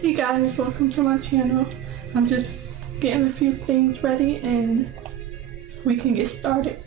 Hey guys, welcome to my channel. I'm just getting a few things ready and we can get started.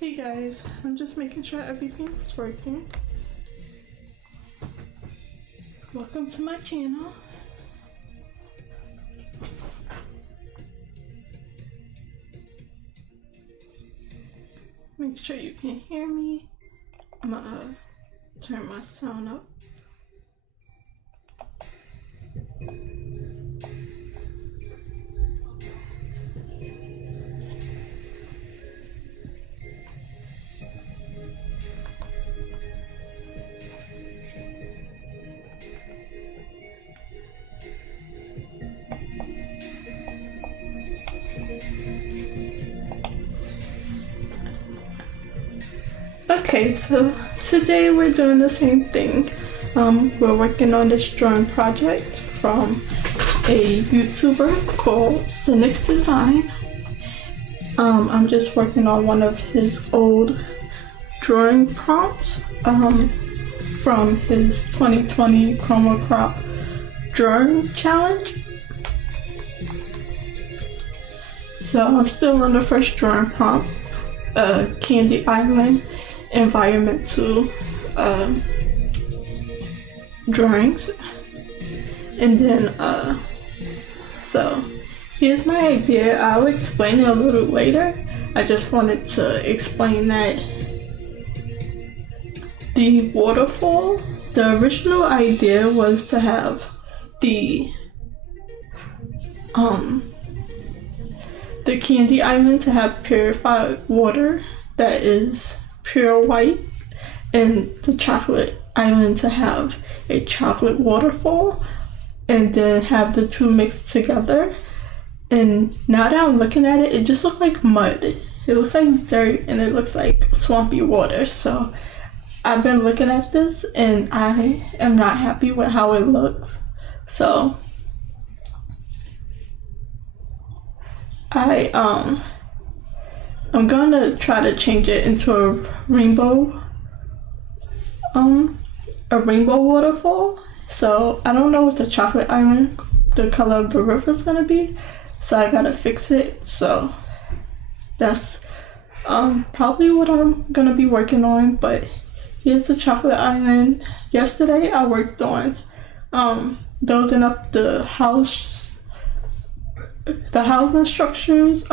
Hey guys, I'm just making sure everything's working. Welcome to my channel. Make sure you can hear me. I'm gonna turn my sound up. Okay, so today we're doing the same thing. We're working on this drawing project from a YouTuber called Cynic's Design. I'm just working on one of his old drawing prompts from his 2020 Chroma crop drawing challenge. So I'm still on the first drawing prompt, Candy Island environmental drawings. And then so here's my idea. I'll explain it a little later. I just wanted to explain that the waterfall, the original idea was to have the Candy Island to have purified water that is pure white, and the chocolate island to have a chocolate waterfall, and then have the two mixed together. And now that I'm looking at it, it just looks like mud. It looks like dirt and it looks like swampy water. So I've been looking at this and I am not happy with how it looks. So I'm gonna try to change it into a rainbow waterfall. So I don't know what the chocolate island, the color of the river is gonna be, so I gotta fix it. So that's probably what I'm gonna be working on. But here's the chocolate island. Yesterday I worked on building up the housing structures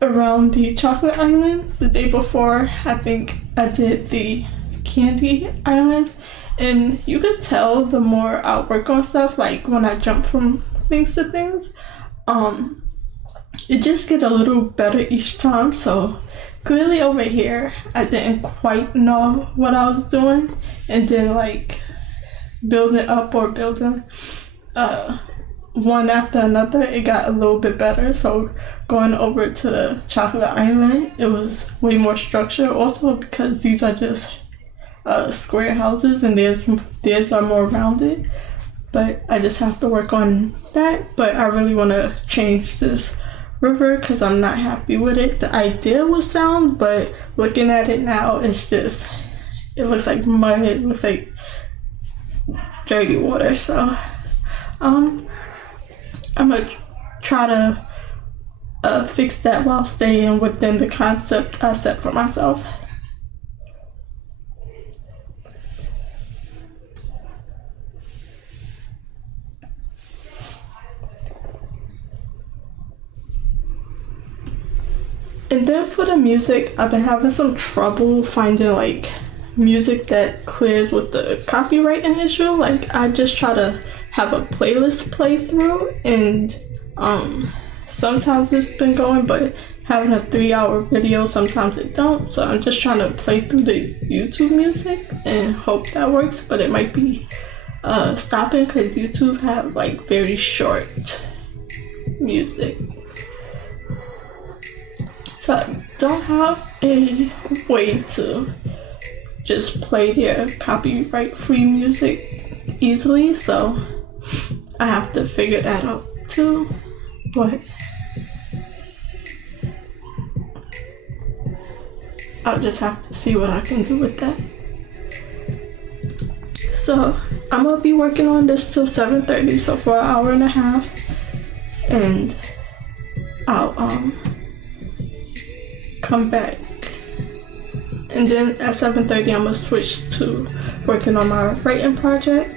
around the chocolate island. The day before, I think I did the Candy Island, and you could tell the more I work on stuff, like when I jump from things to things, it just gets a little better each time. So clearly over here I didn't quite know what I was doing, and then like building one after another, it got a little bit better. So going over to the chocolate island, it was way more structure, also because these are just square houses and theirs are more rounded. but I just have to work on that. But I really want to change this river because I'm not happy with it. The idea was sound, but looking at it now, it's just, it looks like mud, it looks like dirty water. So I'm gonna try to fix that while staying within the concept I set for myself. And then for the music, I've been having some trouble finding like music that clears with the copywriting issue. Like I just try to have a playlist play through, and sometimes it's been going, but having a 3-hour video, sometimes it don't. So I'm just trying to play through the YouTube music and hope that works, but it might be stopping because YouTube have like very short music. So I don't have a way to just play their copyright-free music easily, so I have to figure that out too. But I'll just have to see what I can do with that. So I'm gonna be working on this till 7:30, so for an hour and a half, and I'll come back, and then at 7:30 I'm gonna switch to working on my writing project.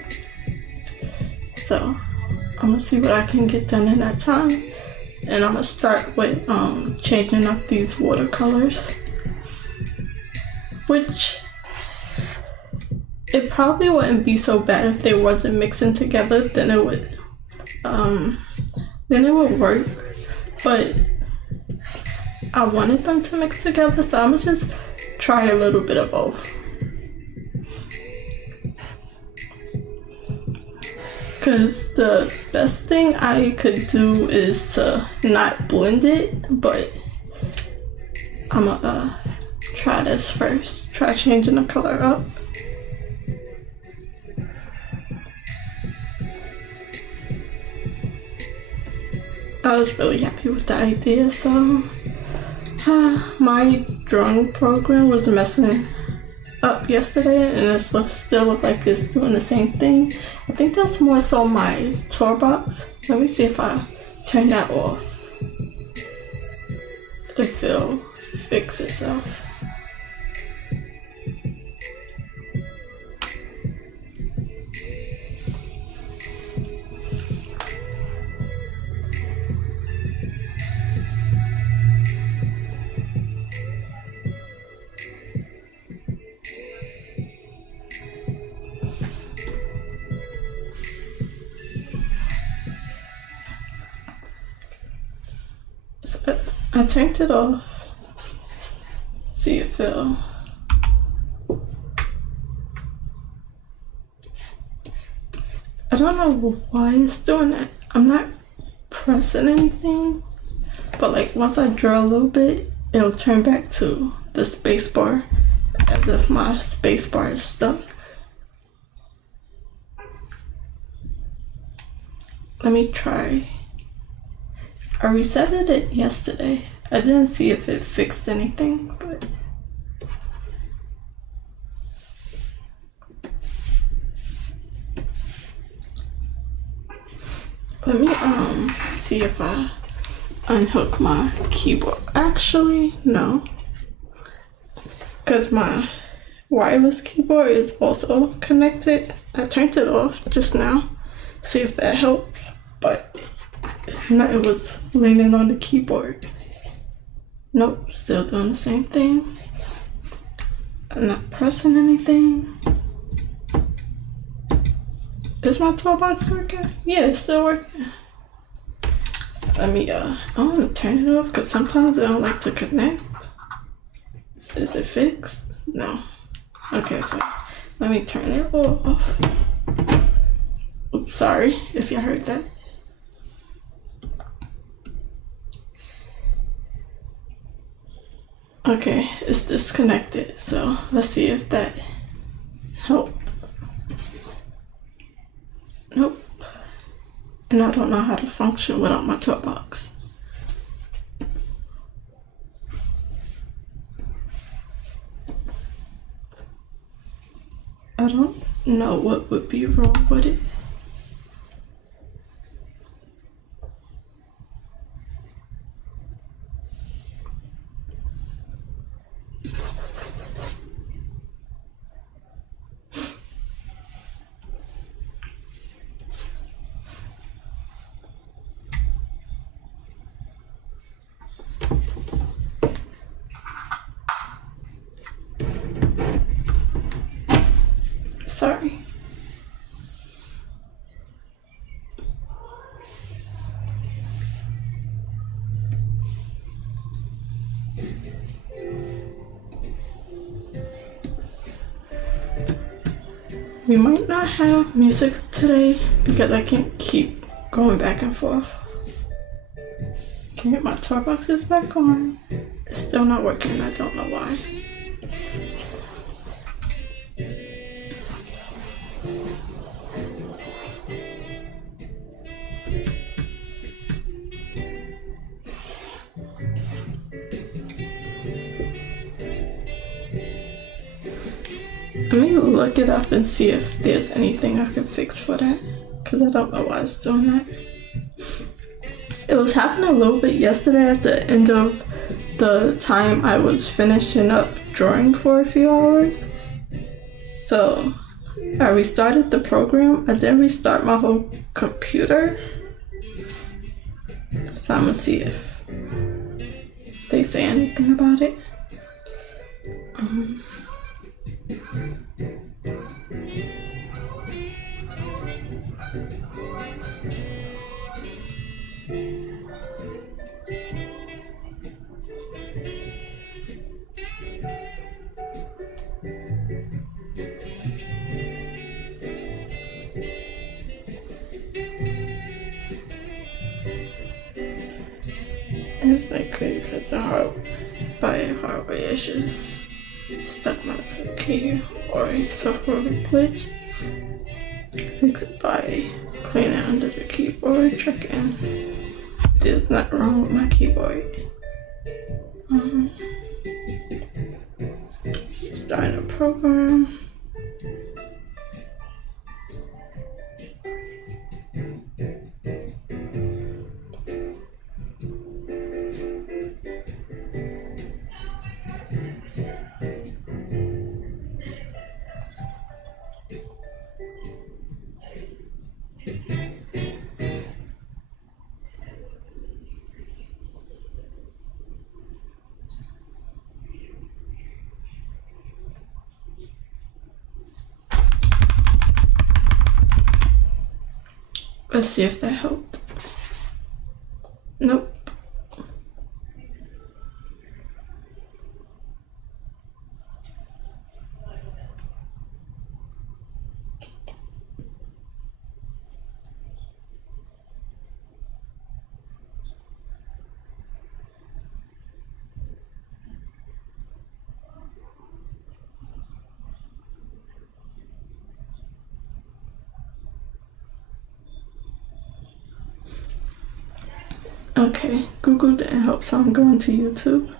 So I'm gonna see what I can get done in that time, and I'm gonna start with changing up these watercolors, which it probably wouldn't be so bad if they wasn't mixing together. Then it would work, but I wanted them to mix together, so I'm gonna just try a little bit of both. Because the best thing I could do is to not blend it, but I'm gonna try this first. Try changing the color up. I was really happy with the idea, so my drawing program was messing up yesterday, and it still look like it's doing the same thing. I think that's more so my tour box. Let me see if I turn that off, if it'll fix itself. So I turned it off. See if it'll. I don't know why it's doing that. I'm not pressing anything, but like once I draw a little bit, it'll turn back to the space bar as if my space bar is stuck. Let me try. I resetted it yesterday. I didn't see if it fixed anything, but let me see if I unhook my keyboard. Actually, no, because my wireless keyboard is also connected. I turned it off just now. See if that helps, but no, it was leaning on the keyboard. Nope, still doing the same thing. I'm not pressing anything. Is my toolbox working? Yeah, it's still working. Let me, I want to turn it off because sometimes I don't like to connect. Is it fixed? No. Okay, so let me turn it off. Oops, sorry if you heard that. Okay, it's disconnected, so let's see if that helped. Nope. And I don't know how to function without my toy box. I don't know what would be wrong with it. Sorry. We might not have music today because I can't keep going back and forth. Can get my toy boxes back on. It's still not working. I don't know why. Let me look it up and see if there's anything I can fix for that, because I don't know why it's doing that. It was happening a little bit yesterday at the end of the time I was finishing up drawing for a few hours. So I restarted the program. I didn't restart my whole computer. So I'm gonna see if they say anything about it. It's likely because of hardware issues. Stuck my key or a software glitch. Fix it by cleaning under the keyboard, checking there's nothing wrong with my keyboard. Starting a program. Let's see if that helped. Nope. Okay, Google didn't help, so I'm going to YouTube.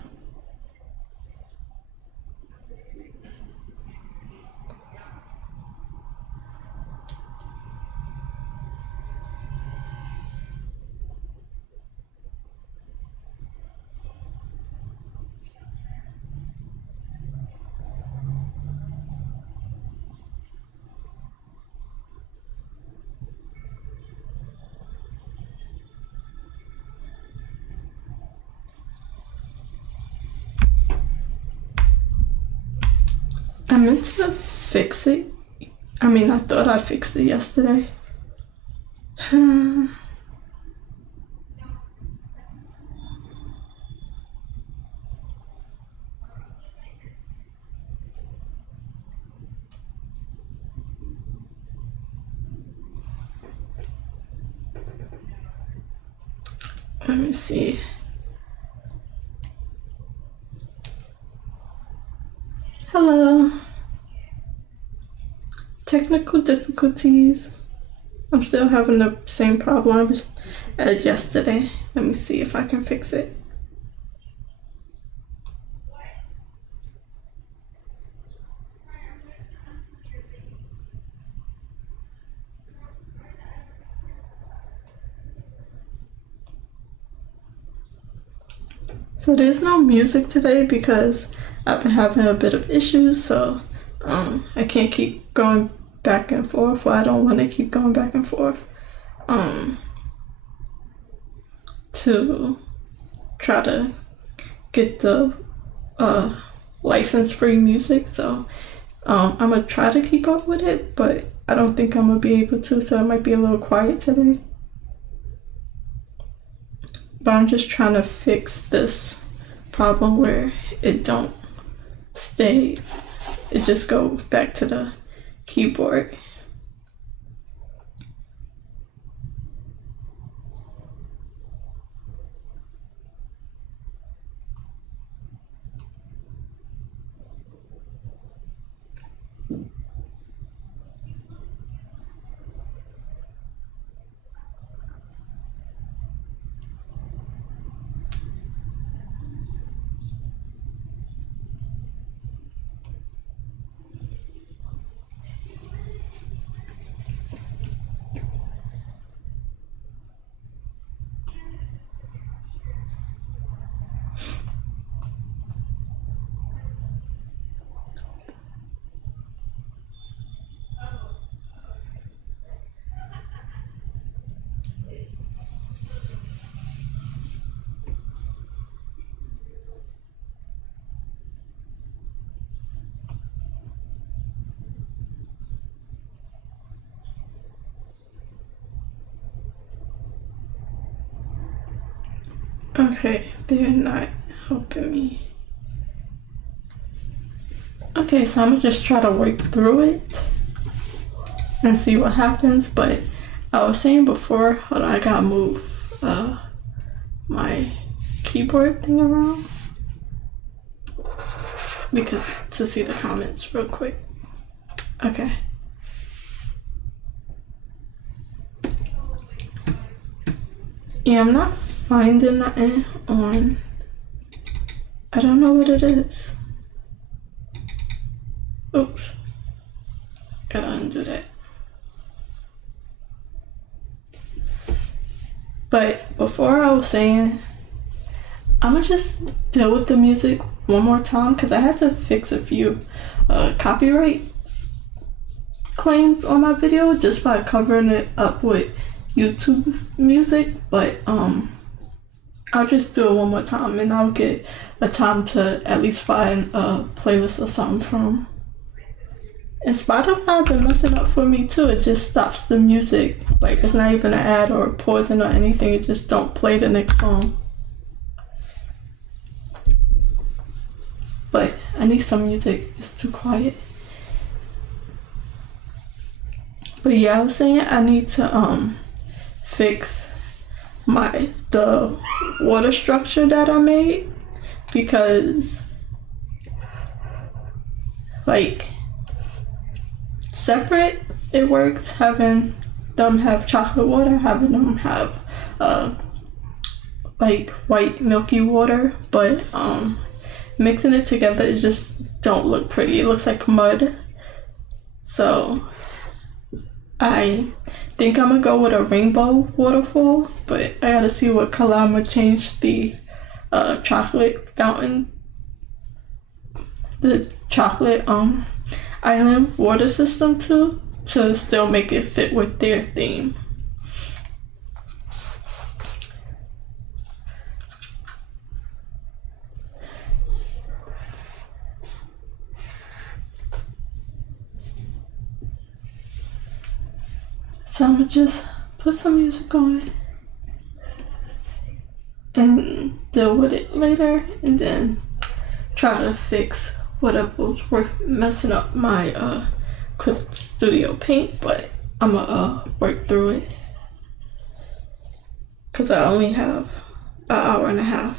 I meant to fix it. I thought I fixed it yesterday. Let me see. Hello. Technical difficulties. I'm still having the same problem as yesterday. Let me see if I can fix it. So there's no music today because I've been having a bit of issues, so I can't keep going back and forth. Well, I don't want to keep going back and forth to try to get the license-free music. So I'm gonna try to keep up with it, but I don't think I'm gonna be able to, so it might be a little quiet today. But I'm just trying to fix this problem where it don't stay, it just go back to the keyboard. Okay, they're not helping me. Okay, so I'm gonna just try to work through it and see what happens. But I was saying before, hold on, I gotta move my keyboard thing around because to see the comments real quick. Okay. Yeah, I'm not finding nothing on. I don't know what it is. Oops. Gotta undo that. But before I was saying, I'm gonna just deal with the music one more time because I had to fix a few copyright claims on my video just by covering it up with YouTube music. But I'll just do it one more time and I'll get a time to at least find a playlist or something from. And Spotify been messing up for me too. It just stops the music. Like it's not even an ad or a pausing or anything. It just don't play the next song. But I need some music. It's too quiet. But yeah, I was saying I need to fix the water structure that I made because like separate it works, having them have chocolate water, having them have like white milky water, but mixing it together it just don't look pretty. It looks like mud. So I think I'm gonna go with a rainbow waterfall, but I gotta see what color I'm gonna change the chocolate fountain, the chocolate island water system to still make it fit with their theme. So I'm gonna just put some music on and deal with it later and then try to fix whatever's worth messing up my Clip Studio Paint, but I'm gonna work through it because I only have an hour and a half.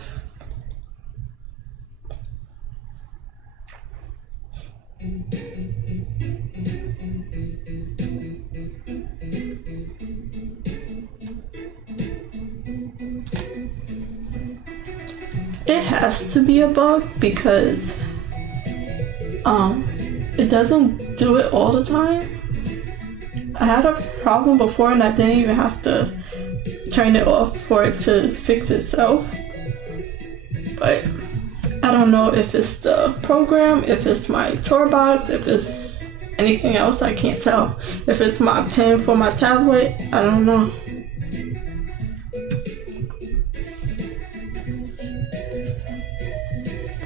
has to be a bug because it doesn't do it all the time. I had a problem before and I didn't even have to turn it off for it to fix itself. But I don't know if it's the program, if it's my tour box, if it's anything else. I can't tell. If it's my pen for my tablet, I don't know.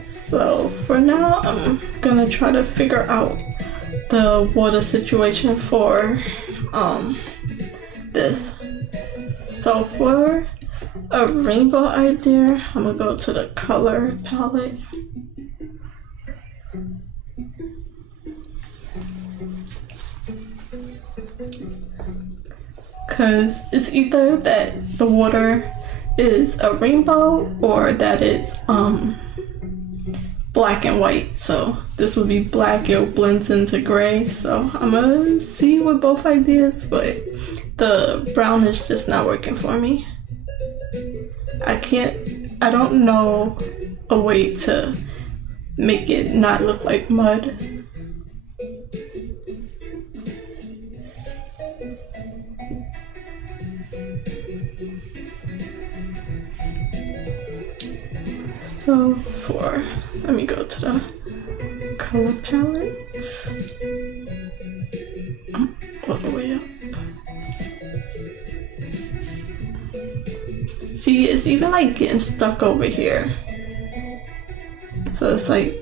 So for now, I'm gonna try to figure out the water situation for this. So for a rainbow idea, I'm gonna go to the color palette. Cause it's either that the water is a rainbow or that it's black and white. So this would be black, it blends into gray. So I'm gonna see with both ideas, but the brown is just not working for me. I don't know a way to make it not look like mud. So let me go to the color palette. All the way up. See, it's even like getting stuck over here. So it's like,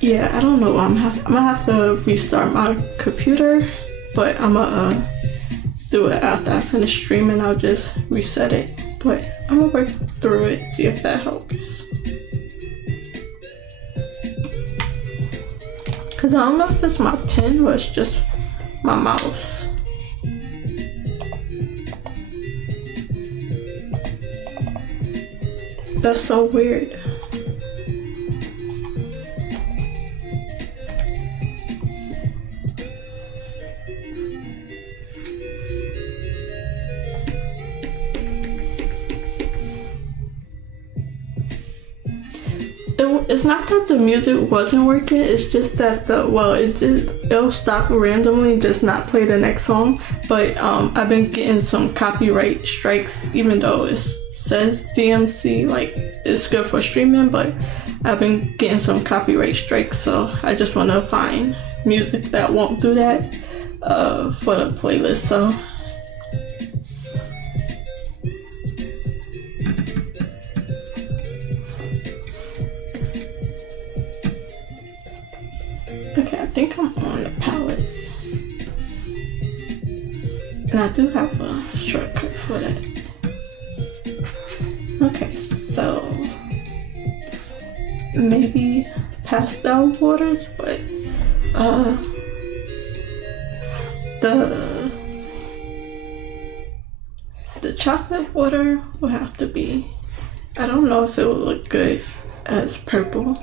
yeah, I don't know. I'm gonna have to restart my computer, but I'm gonna do it after I finish streaming. I'll just reset it, but I'm gonna work through it, see if that helps. Cause I don't know if it's my pen or it's just my mouse. That's so weird. It's not that the music wasn't working, it's just that it'll stop randomly and just not play the next song. But I've been getting some copyright strikes, even though it says DMC, like it's good for streaming, but I've been getting some copyright strikes, so I just want to find music that won't do that for the playlist. So okay, I think I'm on the palette. And I do have a shortcut for that. Okay, so maybe pastel waters, but the chocolate water will have to be, I don't know if it will look good as purple.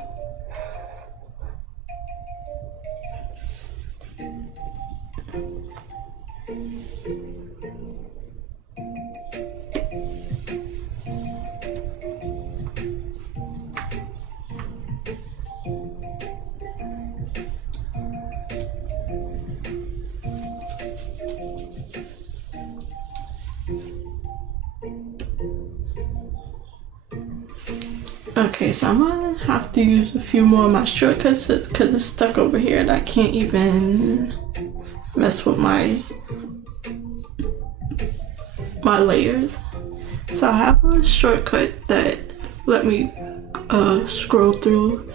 Okay, so I'm gonna have to use a few more of my shortcuts because it's stuck over here and I can't even mess with my layers. So I have a shortcut that let me scroll through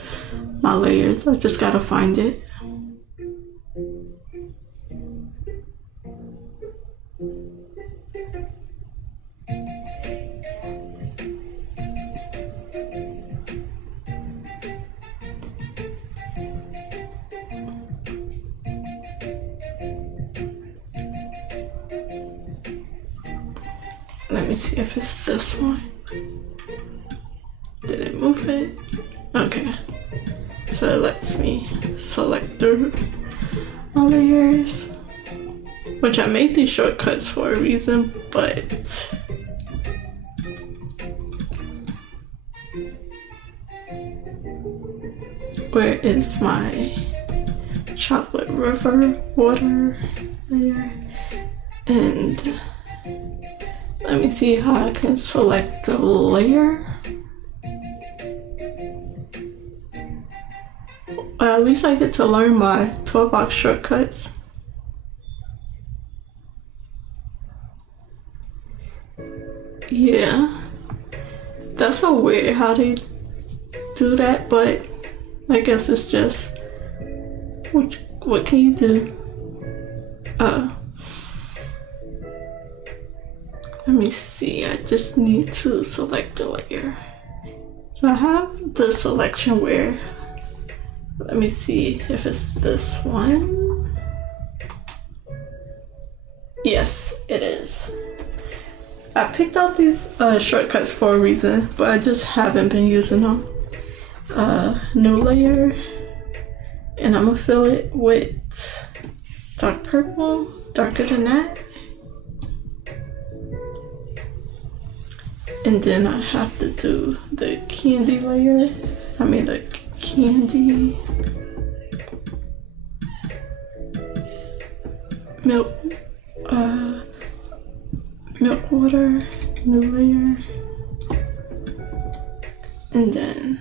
my layers. I just gotta find it. Let me see if it's this one. Did it move it? Okay. So it lets me select through my layers. Which I made these shortcuts for a reason, but where is my chocolate river water layer? And let me see how I can select the layer. At least I get to learn my 12-box shortcuts. Yeah, that's so weird how they do that, but I guess it's just, what can you do? Let me see, I just need to select the layer. So I have the selection where, let me see if it's this one. Yes, it is. I picked out these shortcuts for a reason, but I just haven't been using them. New layer, and I'm gonna fill it with dark purple, darker than that. And then I have to do the candy layer. I mean the candy milk water, new layer, and then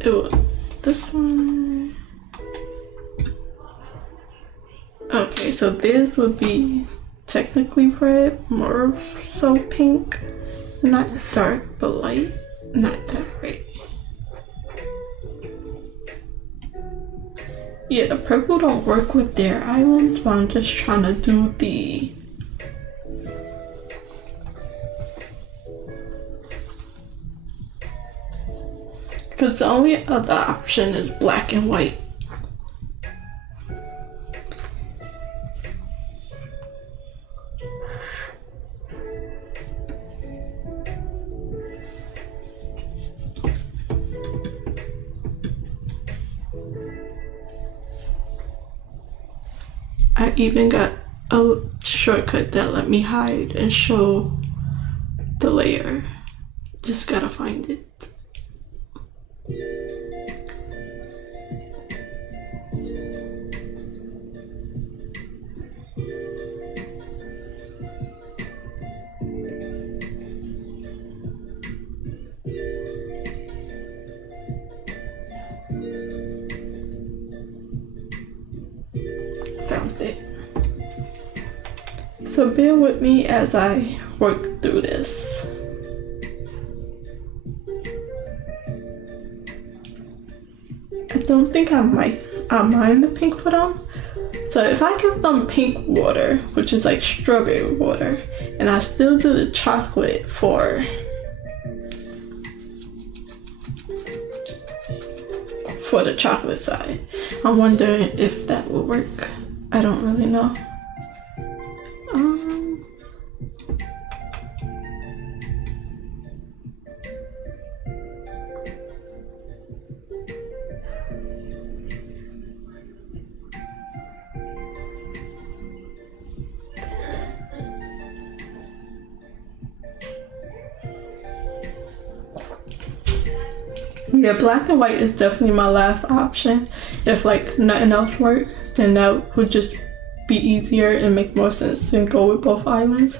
it was this one. Okay, so this would be technically red, more so pink, not dark but light, not that red. Yeah, the purple don't work with their islands, but I'm just trying to do the because the only other option is black and white. I even got a shortcut that let me hide and show the layer. Just gotta find it. Found it. So bear with me as I work through this. I don't think I mind the pink for them. So if I give them pink water, which is like strawberry water, and I still do the chocolate for the chocolate side, I'm wondering if that will work. I don't really know. Yeah, black and white is definitely my last option. If like nothing else works, then that would just be easier and make more sense and go with both islands.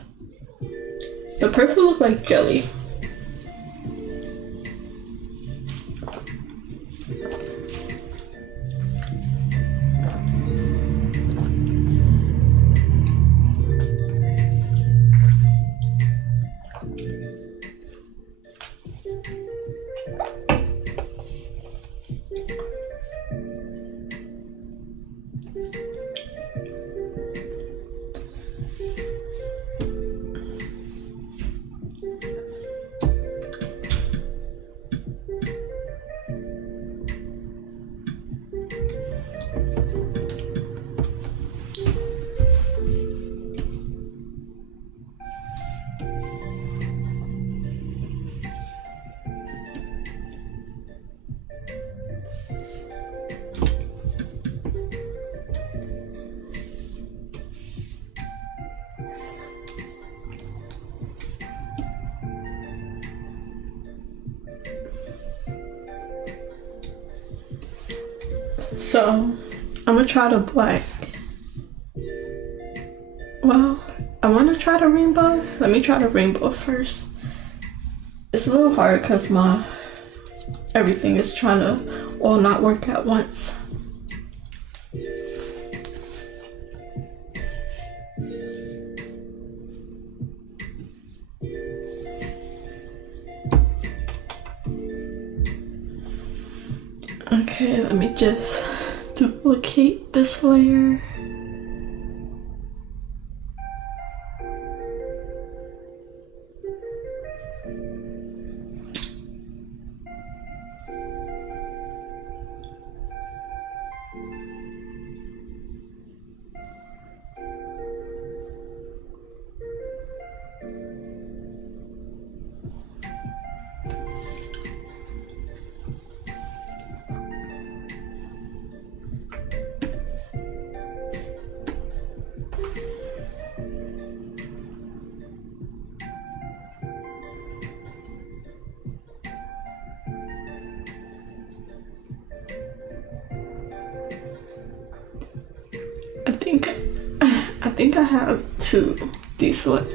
The purple look like jelly. So I'm gonna try the black. Well, I want to try the rainbow. Let me try the rainbow first. It's a little hard because everything is trying to all not work at once. Okay, let me just duplicate this layer. I think I have to deselect.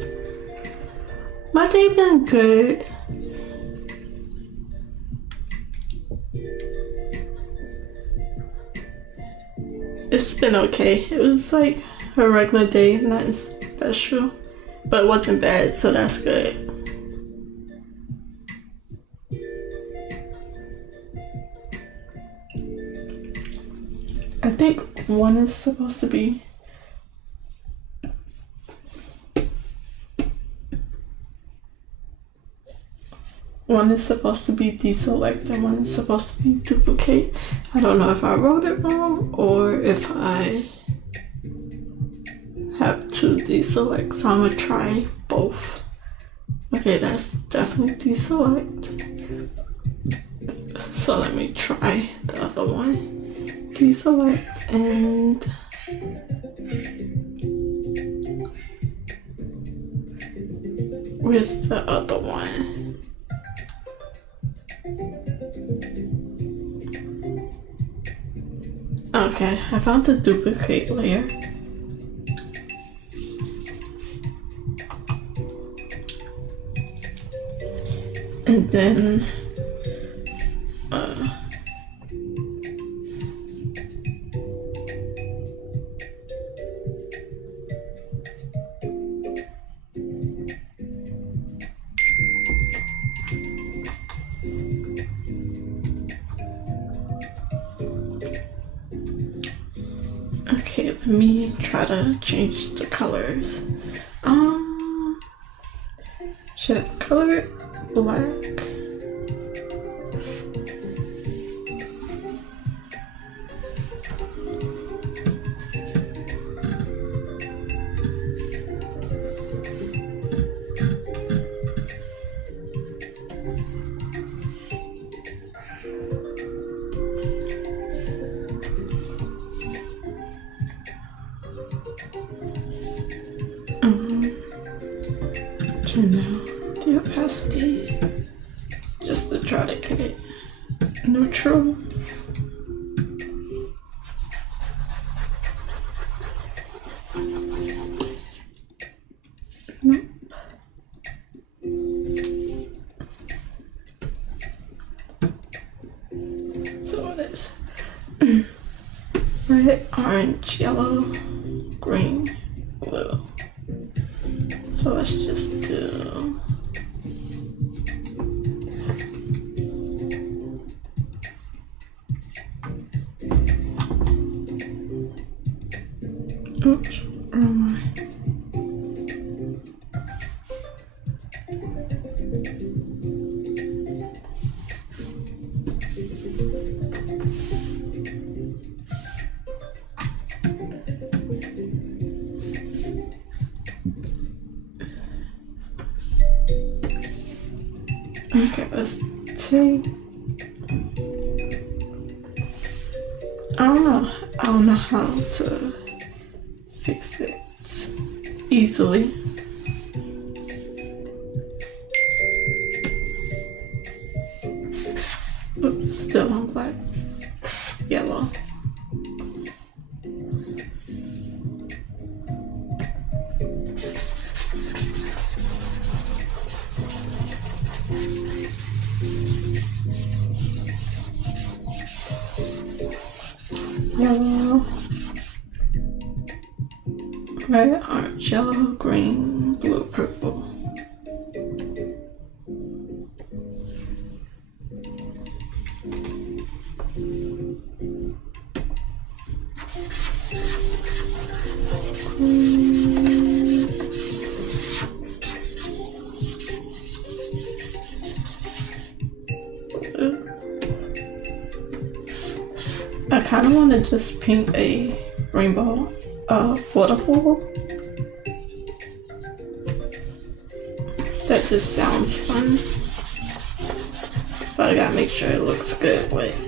My day been good. It's been okay. It was like a regular day, nothing special, but it wasn't bad, so that's good. I think one is supposed to be deselect and one is supposed to be duplicate. I don't know if I wrote it wrong or if I have to deselect, so I'm gonna try both. Okay, that's definitely deselect. So let me try the other one. Deselect and where's the other one? Okay, I found the duplicate layer. And then okay, let me try to change the colors. Should I color it black? Turn down the opacity just to try to get it neutral. Nope. So it is red, orange, yellow, green, blue. So let's just do oops, wrong one. Okay, let's see. I don't know how to fix it easily. Oops, still on black. Yellow. yellow, red, orange, yellow, green, blue, purple. I kind of want to just paint a rainbow waterfall. That just sounds fun, but I gotta make sure it looks good with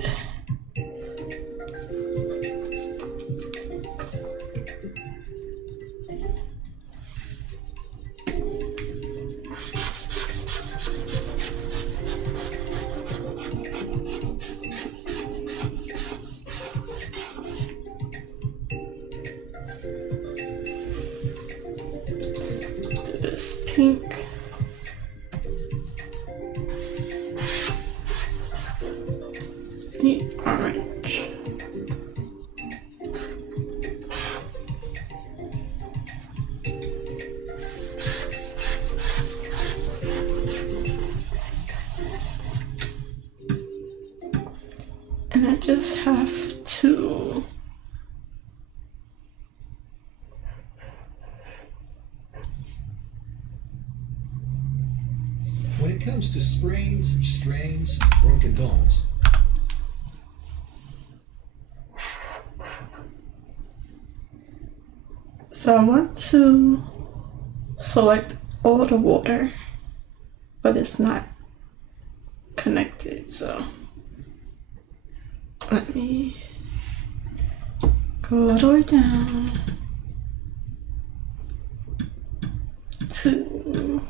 this pink. The orange. And I just have to when it comes to sprains, strains, broken bones. So I want to select all the water, but it's not connected, so let me go all the way down to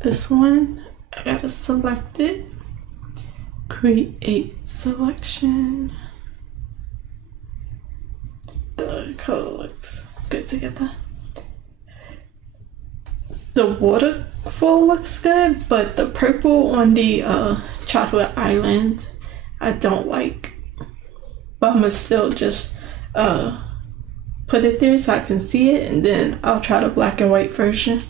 this one. I gotta select it, create selection. The color looks good together. The waterfall looks good, but the purple on the chocolate island I don't like. But I'm gonna still just put it there so I can see it, and then I'll try the black and white version.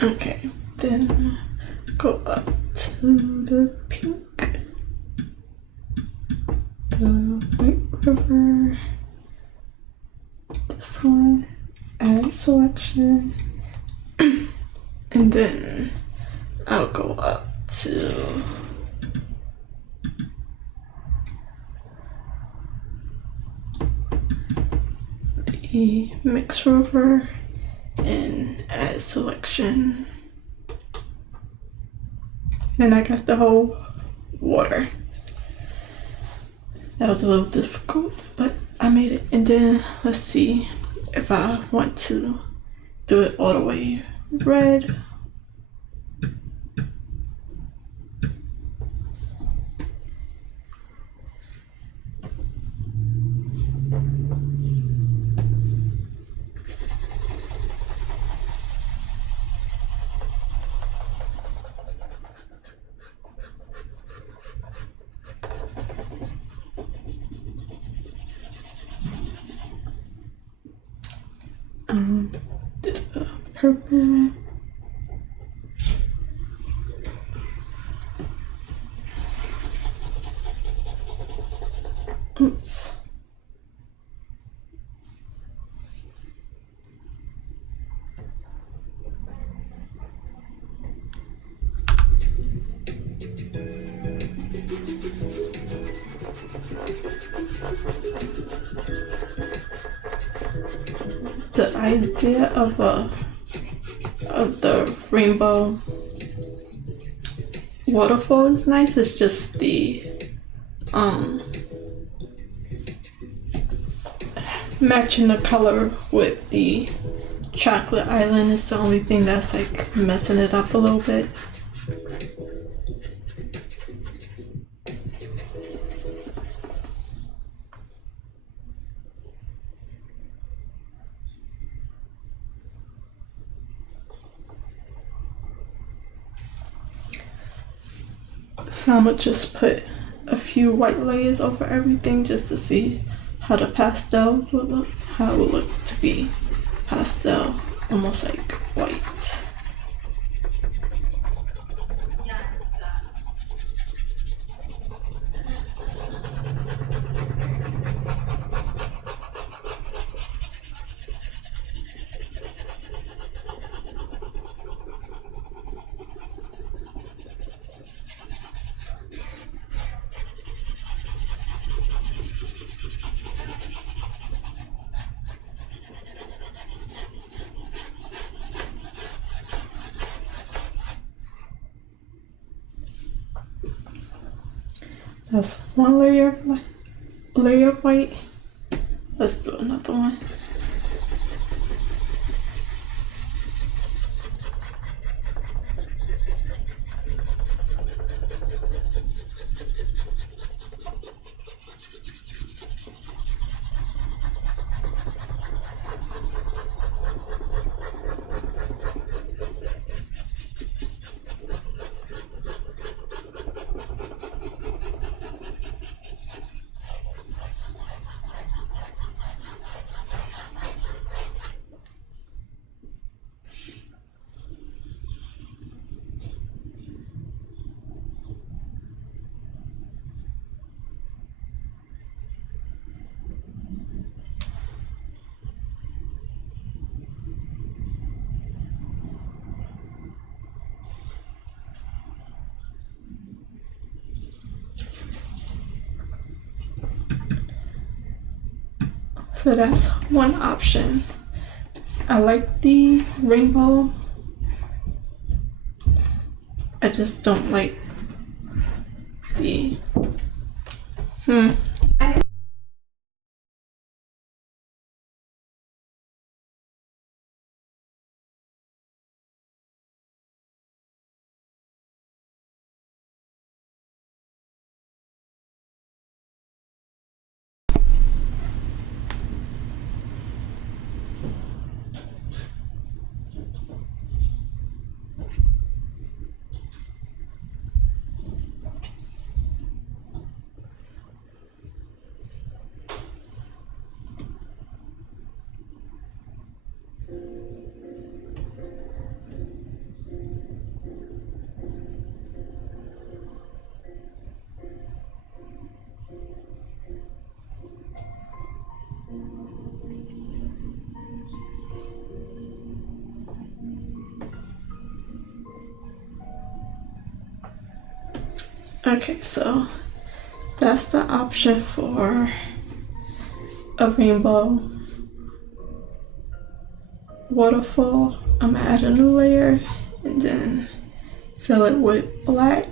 Okay, then go up to the pink, the white river, this one, add selection, and then I'll go up to the mixed river and add selection. And I got the whole water. That was a little difficult, but I made it. And then let's see if I want to do it all the way red. Did a purple. Oops. The idea of the rainbow waterfall is nice. It's just the matching the color with the chocolate island is the only thing that's like messing it up a little bit. I'ma just put a few white layers over everything just to see how the pastels would look, how it would look to be pastel, almost like white. That's one layer of white. Let's do another one. So that's one option. I like the rainbow. I just don't like the Okay, so that's the option for a rainbow waterfall. I'm gonna add a new layer and then fill it with black.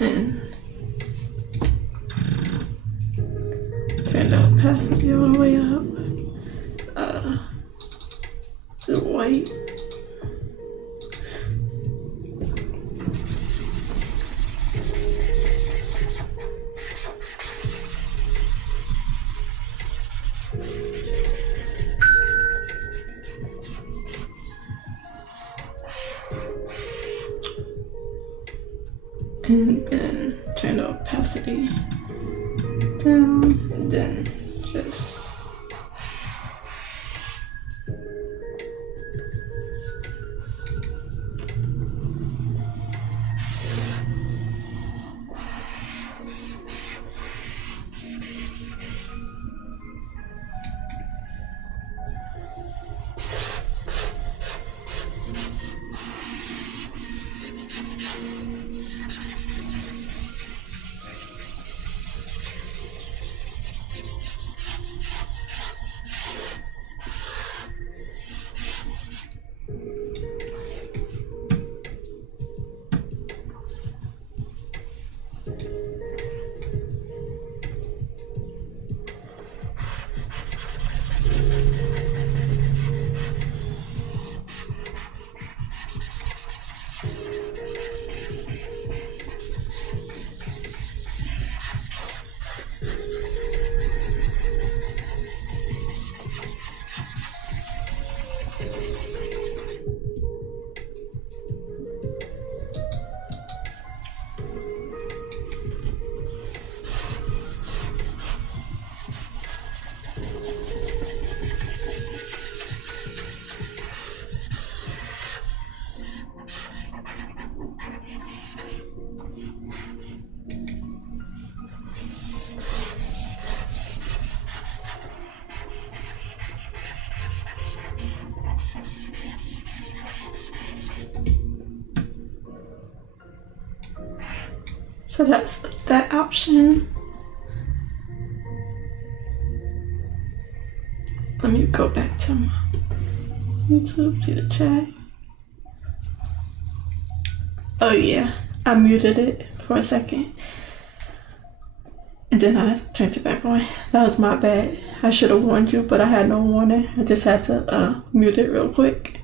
And turn the opacity all the way up. To white. And then turn the opacity down, and then just So that's that option. Let me go back to my YouTube, see the chat. Oh yeah, I muted it for a second. And then I turned it back on. That was my bad. I should have warned you, but I had no warning. I just had to mute it real quick.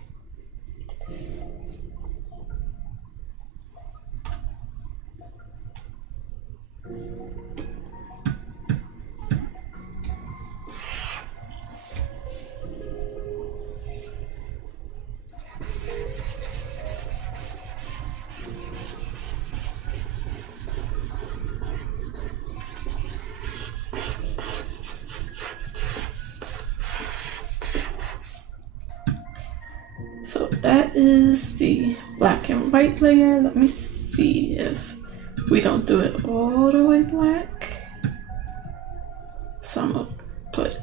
So that is the black and white layer. Let me see if we don't do it all the way black. So I'm gonna put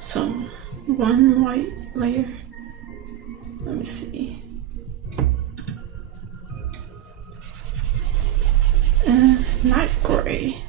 one white layer. Let me see. Not gray.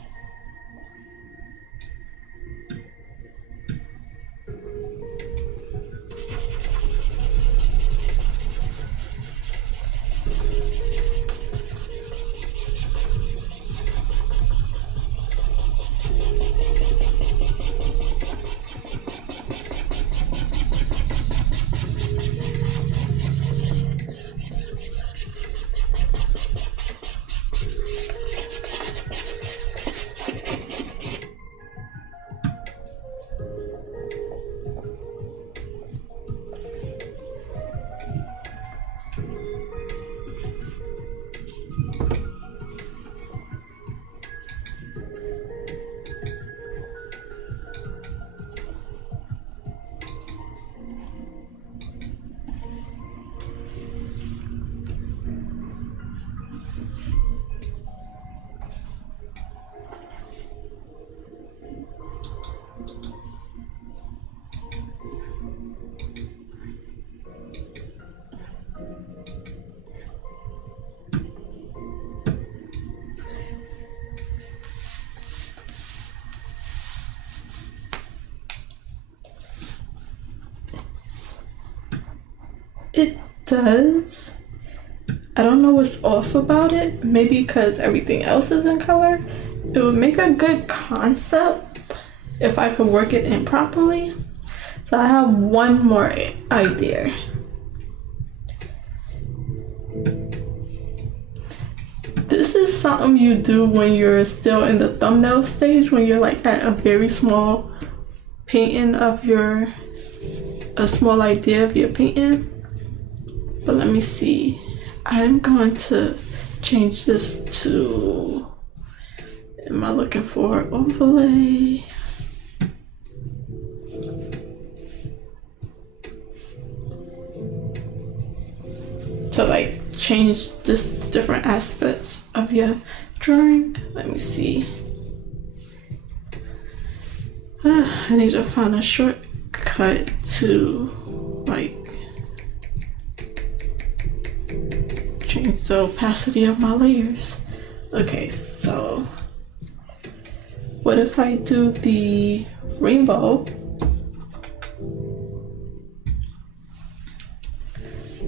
It does. I don't know what's off about it. Maybe because everything else is in color. It would make a good concept if I could work it in properly. So I have one more idea. This is something you do when you're still in the thumbnail stage, when you're like at a very small painting of a small idea of your painting. But let me see. I'm going to change this to, am I looking for overlay? To like change just different aspects of your drawing. Let me see. I need to find a shortcut to like change the opacity of my layers. Okay, so what if I do the rainbow?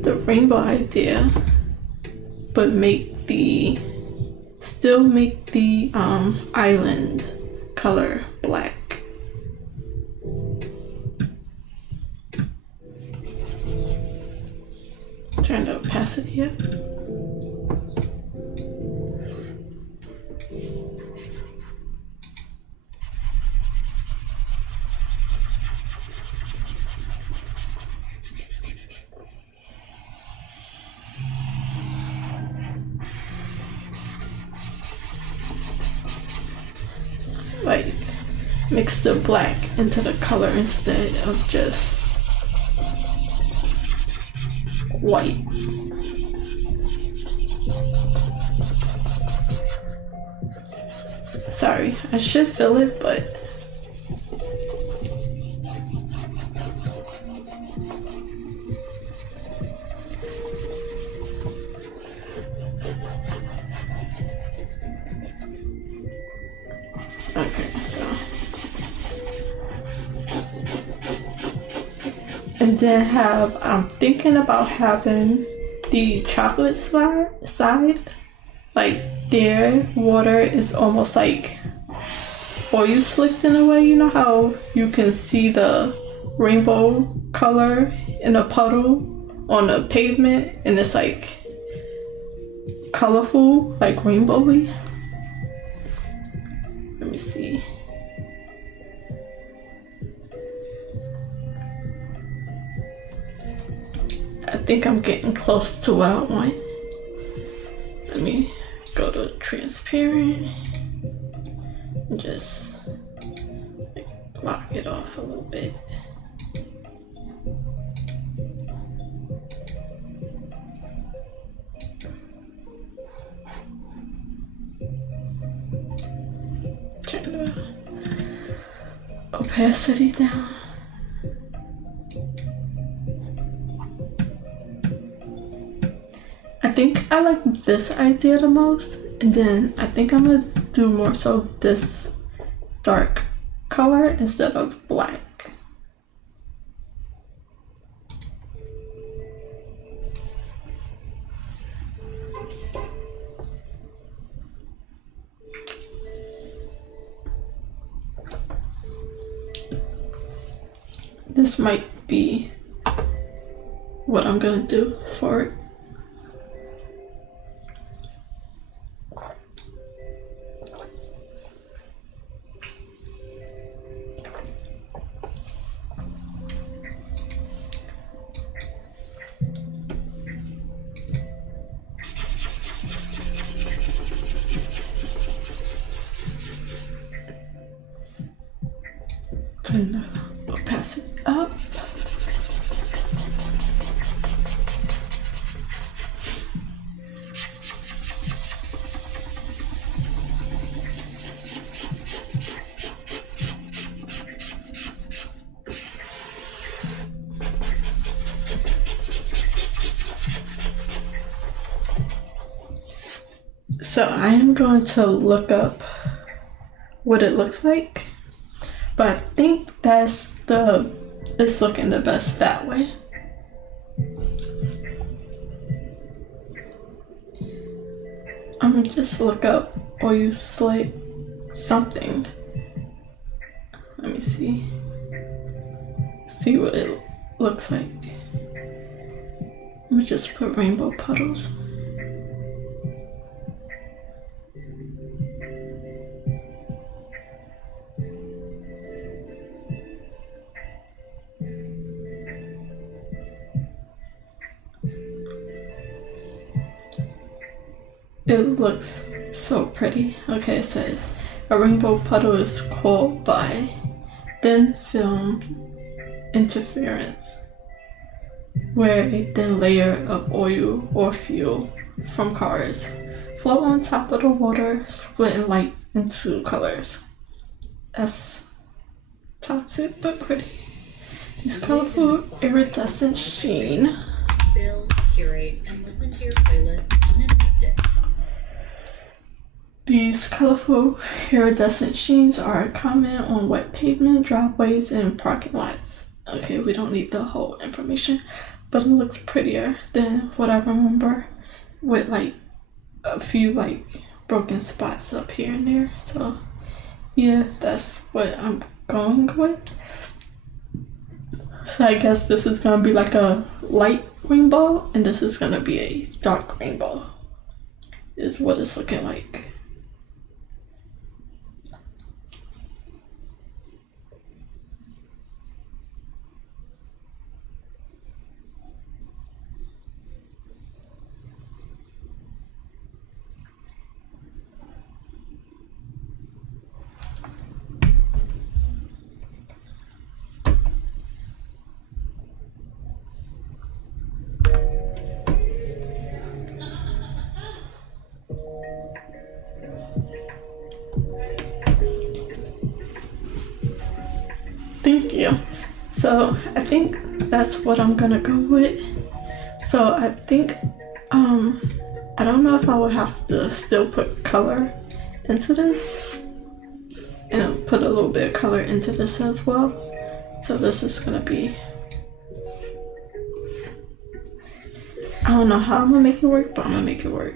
The rainbow idea, but still make the island color black. Turn the opacity up. Like mix the black into the color instead of just white. Sorry, I should fill it, but And then I'm thinking about having the chocolate side, like their water is almost like oil slicked in a way. You know how you can see the rainbow color in a puddle on a pavement, and it's like colorful, like rainbowy. Let me see. I think I'm getting close to what I want. Let me go to transparent and just block it off a little bit. Turn the opacity down. I think I like this idea the most, and then I think I'm gonna do more so this dark color instead of black. This might be what I'm gonna do for it. Turn the opacity up. So I am going to look up what it looks like, but I think it's looking the best that way. I'm gonna just look up oil slick something. Let me see what it looks like. Let me just put rainbow puddles. It looks so pretty. Okay, it says a rainbow puddle is caused by thin film interference, where a thin layer of oil or fuel from cars float on top of the water, splitting light into colors. That's toxic but pretty. These colorful iridescent sheen. Build, curate, and listen to your playlists uninterrupted. These colorful iridescent sheens are common on wet pavement, driveways, and parking lots. Okay, we don't need the whole information, but it looks prettier than what I remember, with like a few like broken spots up here and there. So yeah, that's what I'm going with. So I guess this is gonna be like a light rainbow, and this is gonna be a dark rainbow, is what it's looking like. Thank you. So I think that's what I'm gonna go with. So I think I don't know if I will have to still put color into this and put a little bit of color into this as well. So this is gonna be I don't know how I'm gonna make it work, but I'm gonna make it work.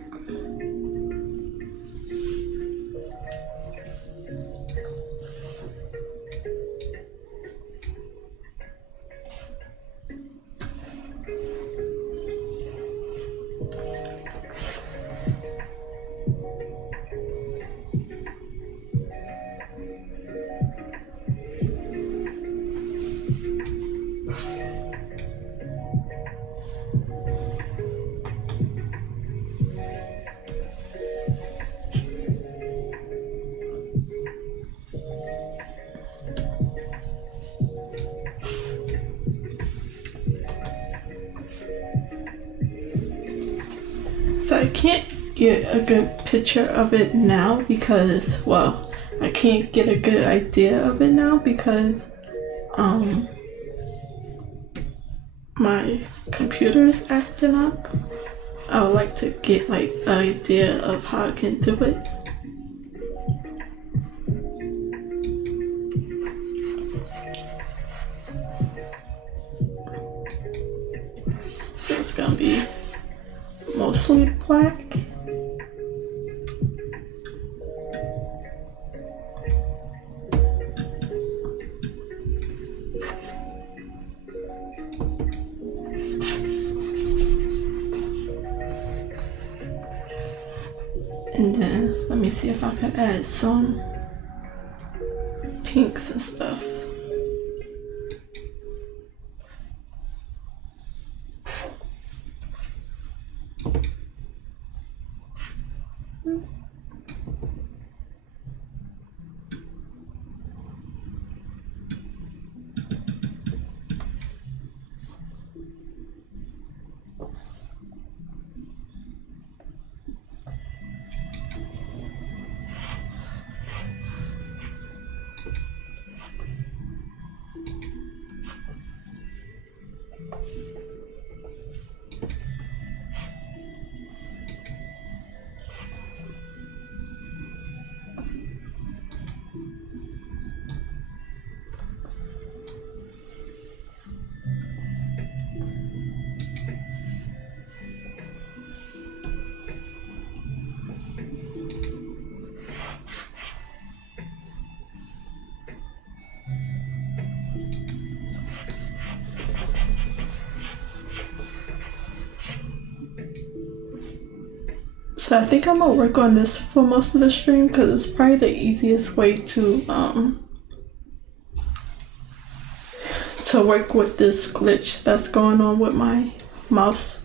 So I can't get a good picture of it now because, well, I can't get a good idea of it now because my computer's acting up. I would like to get like an idea of how I can do it. It's gonna be mostly black. And then let me see if I can add some pinks and stuff. So I think I'm gonna work on this for most of the stream because it's probably the easiest way to work with this glitch that's going on with my mouse.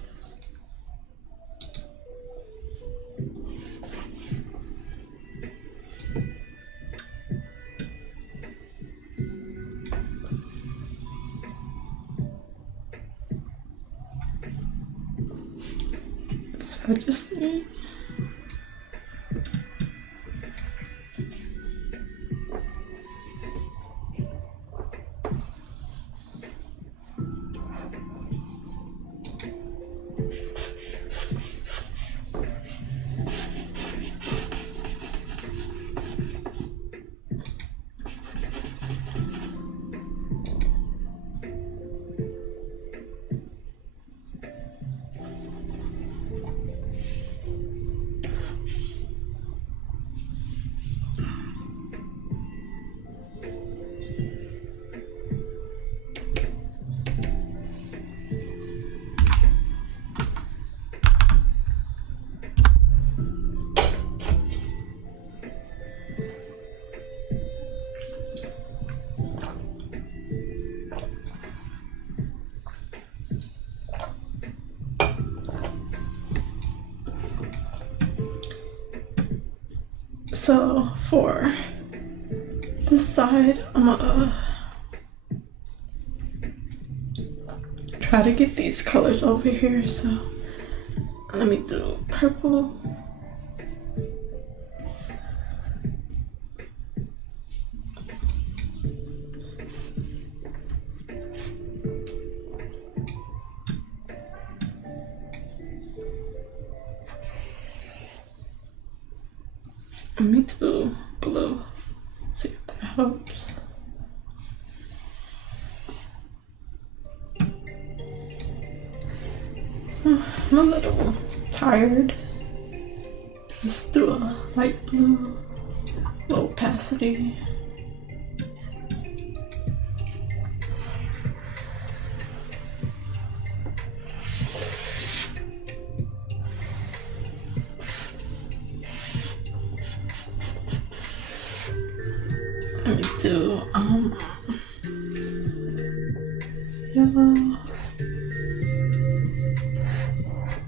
So I just need so for this side, I'm gonna try to get these colors over here. So let me do purple. Let me do blue. See if that helps. I'm a little tired. Let's do a light blue, low opacity. Let me do yellow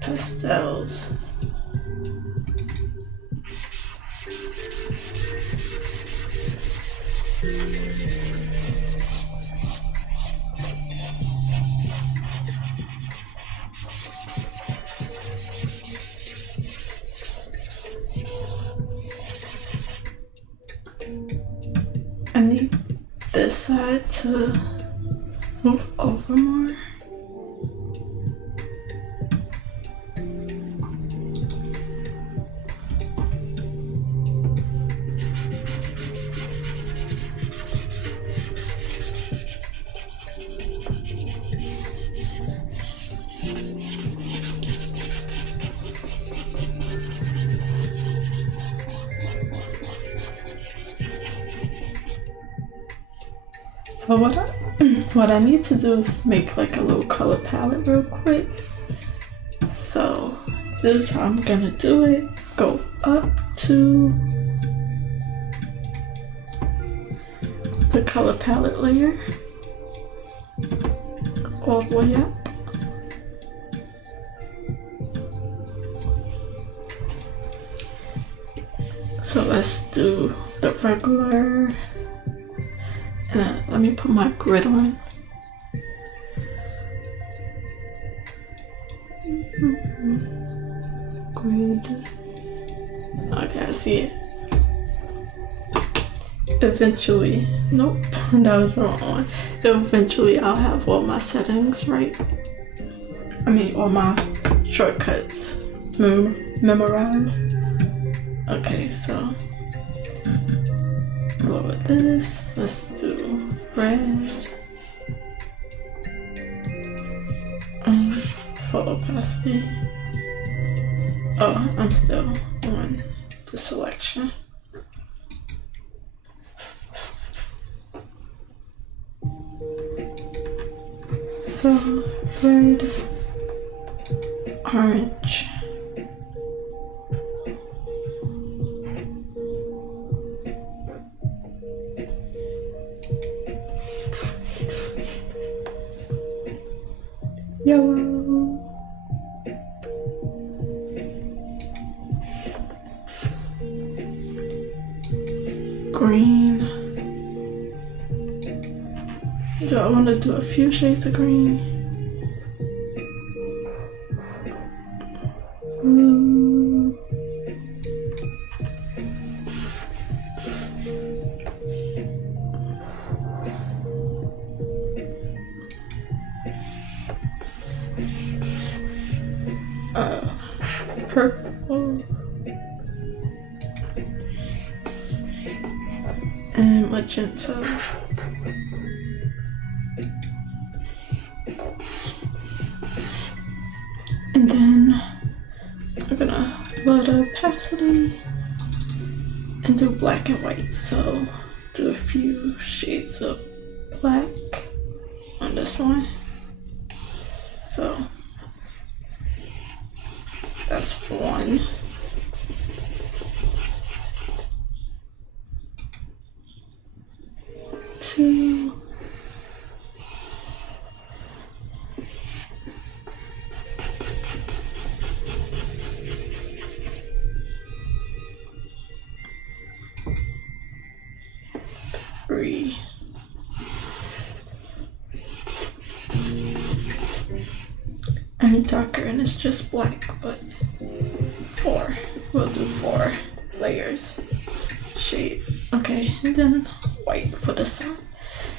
pastels. I need this side to move over more. So what I need to do is make like a little color palette real quick. So this is how I'm gonna do it. Go up to the color palette layer, all the way up. So let's do the regular. Let me put my grid on. Grid. Okay, I see it. Eventually, nope, that was the wrong one. Eventually, I'll have all my settings right. I mean, all my shortcuts memorized. Okay, so lower this. Let's do red. Full opacity. Oh, I'm still on the selection. So red, orange. Yellow, green. Do I want to do a few shades of green? Purple and magenta. And then I'm gonna lower the opacity and do black and white. So do a few shades of black on this one. So that's one. Two. Three. Any darker and it's just black, but four. We'll do 4 layers, shades. Okay, and then white for the side.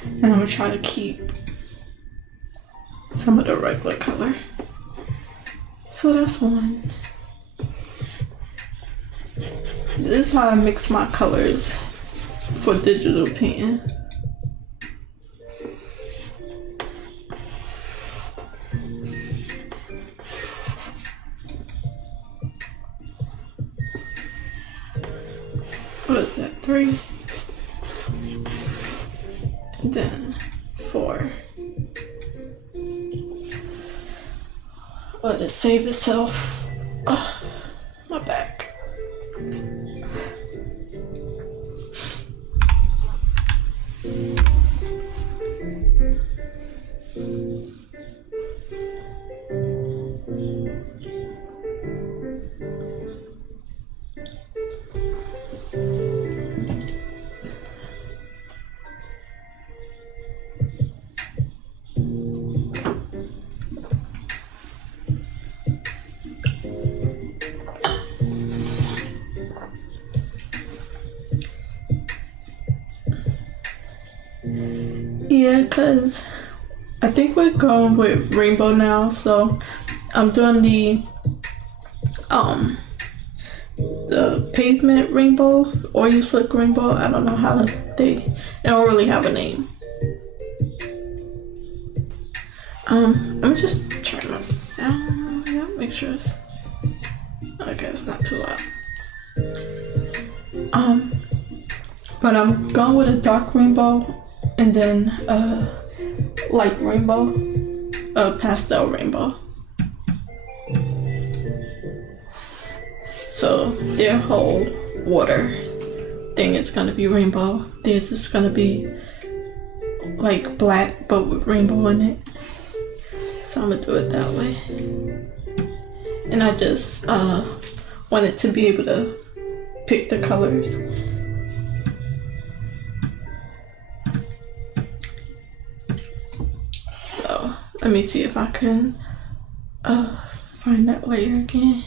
And I'm gonna try to keep some of the regular color. So that's one. This is how I mix my colors for digital painting. what is that, 3, and then 4. Let it save itself. Oh, my back. Yeah, cause I think we're going with rainbow now, so I'm doing the pavement rainbow, oil slick rainbow. I don't know how they don't really have a name. Let me just turn my sound up, make sure it's okay, it's not too loud. But I'm going with a dark rainbow and then light rainbow, pastel rainbow. So their whole water thing is gonna be rainbow. Theirs is gonna be like black but with rainbow in it. So I'm gonna do it that way. And I just wanted to be able to pick the colors. So let me see if I can find that layer again.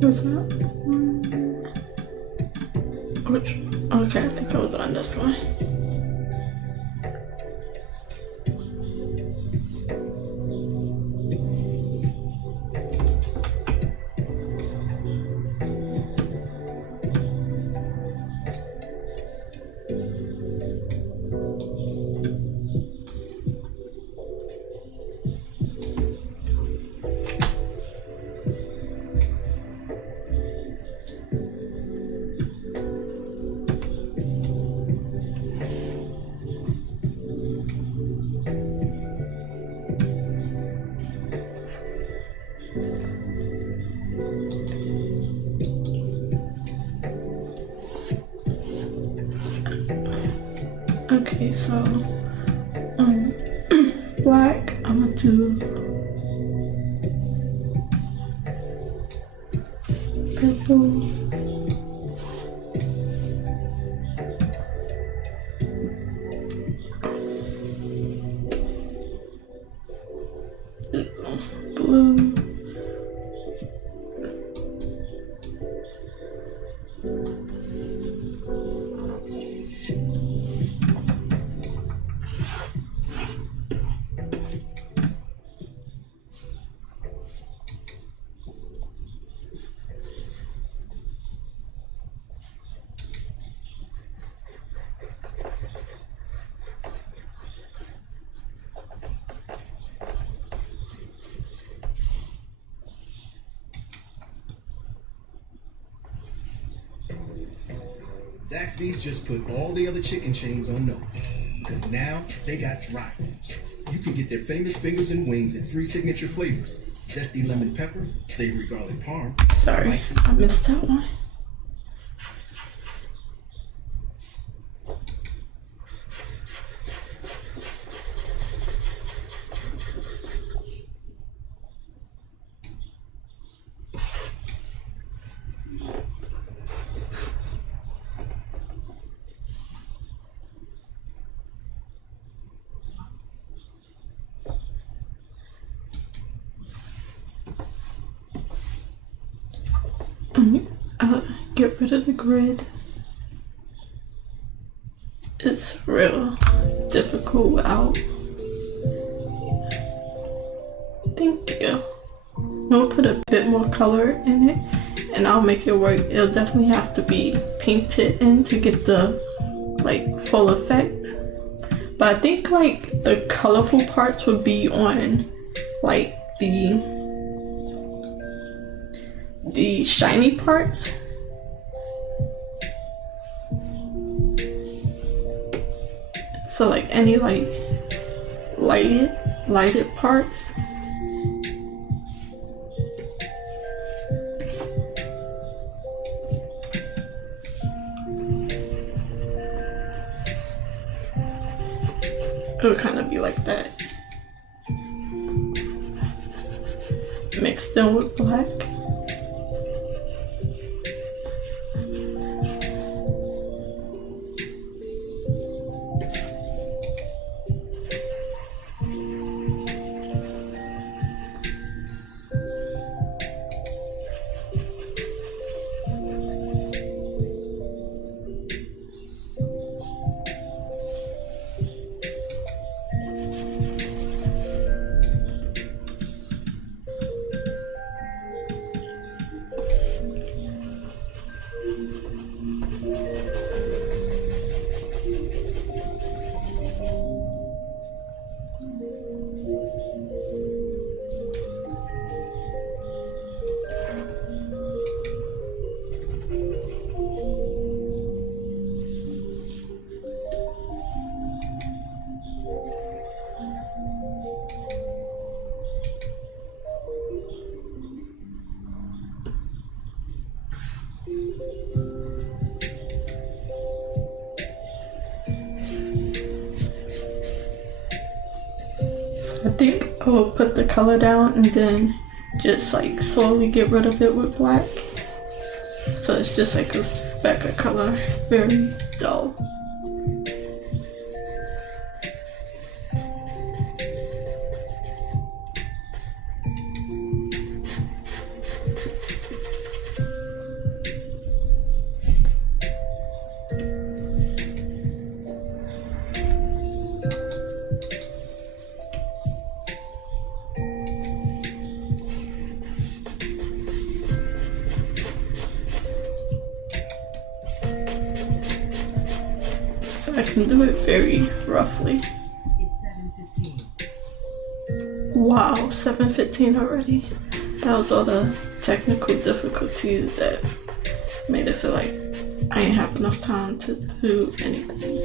What's that? Which? Okay, I think I was on this one. Okay, so black, I'm gonna do purple, blue, Zaxby's just put all the other chicken chains on notice, because now they got dry ribs. You can get their famous fingers and wings in 3 signature flavors: zesty lemon pepper, savory garlic parm. sorry, spicy. I missed that one. Get rid of the grid it's real difficult without. Thank you. We'll put a bit more color in it and I'll make it work. It'll definitely have to be painted in to get the like full effect. But I think like the colorful parts would be on like the shiny parts. So like any like lighted parts. It would kind of be like that. Mixed in with black. I think I will put the color down and then just like slowly get rid of it with black. So it's just like a speck of color, very dull. I can do it very roughly. It's 7:15. Wow, 7:15 already. That was all the technical difficulties that made it feel like I ain't have enough time to do anything.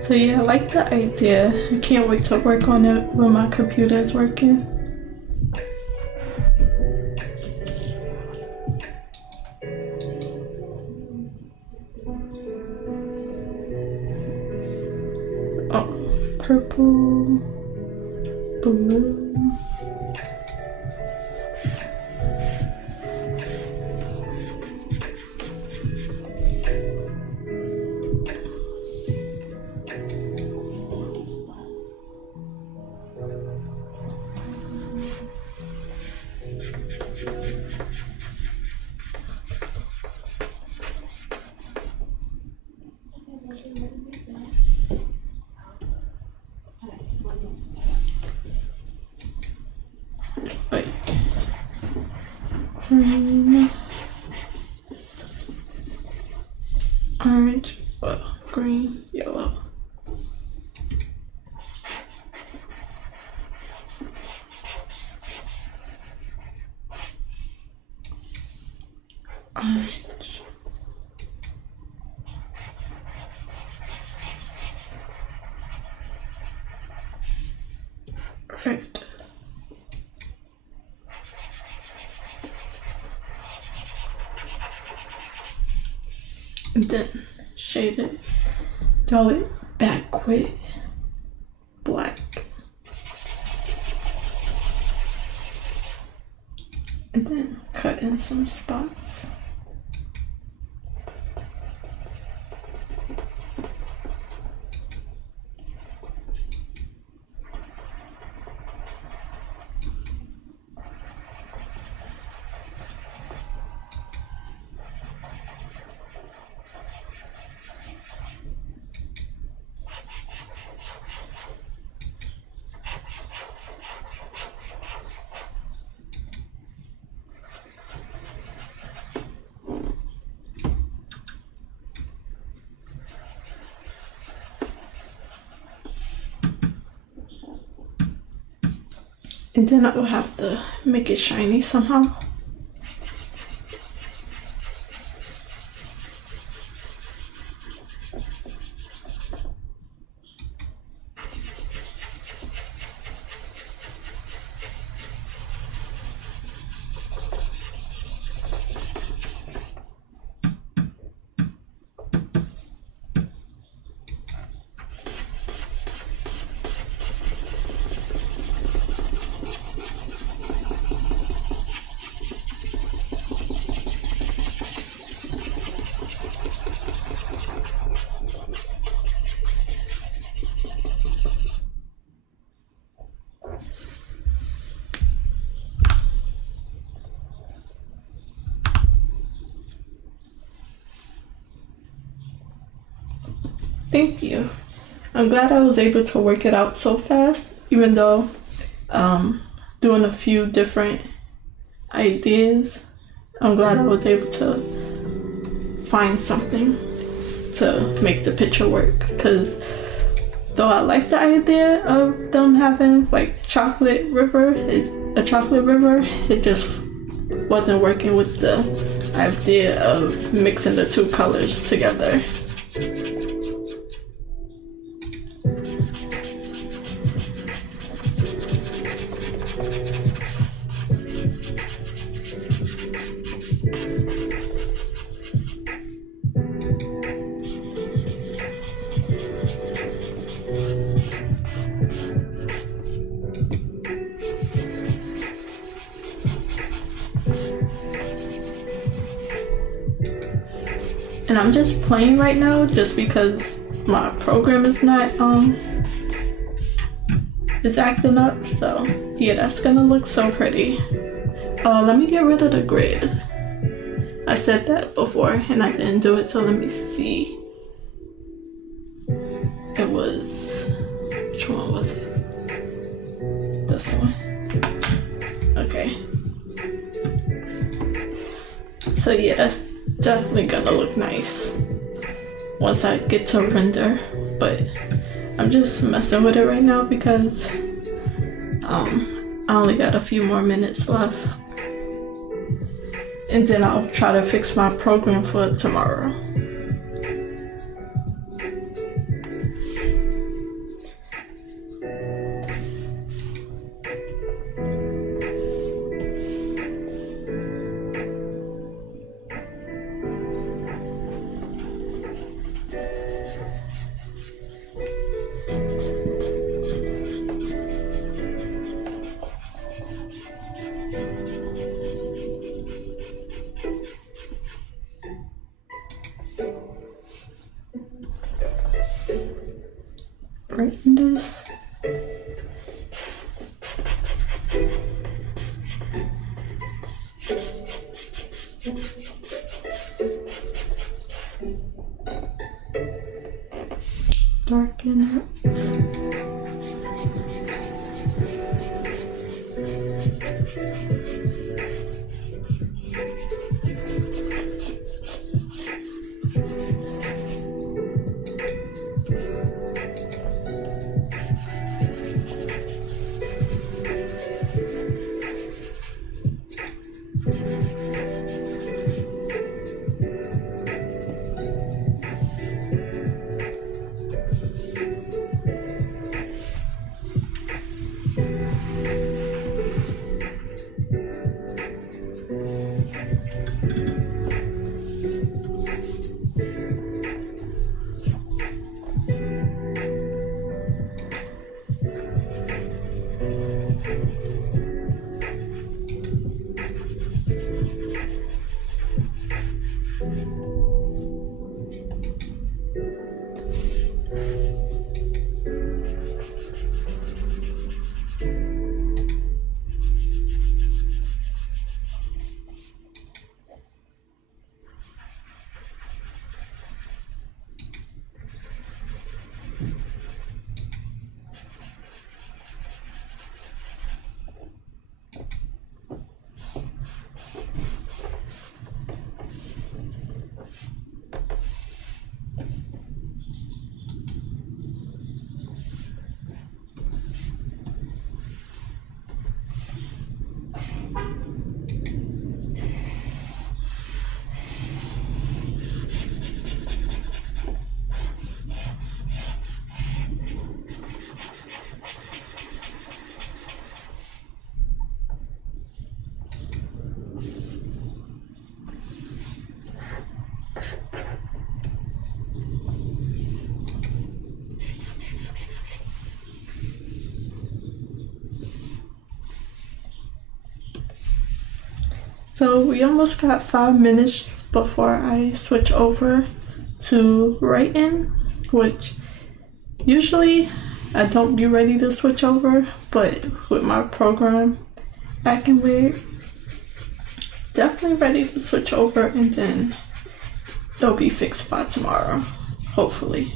So yeah, I like the idea. I can't wait to work on it when my computer is working. Oh, purple, blue. green, orange, well, green, yellow. Orange. Red. And then shade it, dull it back with black. And then cut in some spots. And then I will have to make it shiny somehow. Thank you. I'm glad I was able to work it out so fast, even though doing a few different ideas, I'm glad I was able to find something to make the picture work. Because though I like the idea of them having like a chocolate river, it just wasn't working with the idea of mixing the two colors together. And I'm just playing right now just because my program is not it's acting up, so yeah, that's gonna look so pretty. Let me get rid of the grid. I said that before and I didn't do it, so let me see. It was, which one was it? This one. Okay. So yeah, that's definitely gonna look nice once I get to render, but I'm just messing with it right now because I only got a few more minutes left, and then I'll try to fix my program for tomorrow. Brighten this. Darken it. So we almost got 5 minutes before I switch over to writing, which usually I don't be ready to switch over, but with my program acting weird, definitely ready to switch over, and then it'll be fixed by tomorrow, hopefully.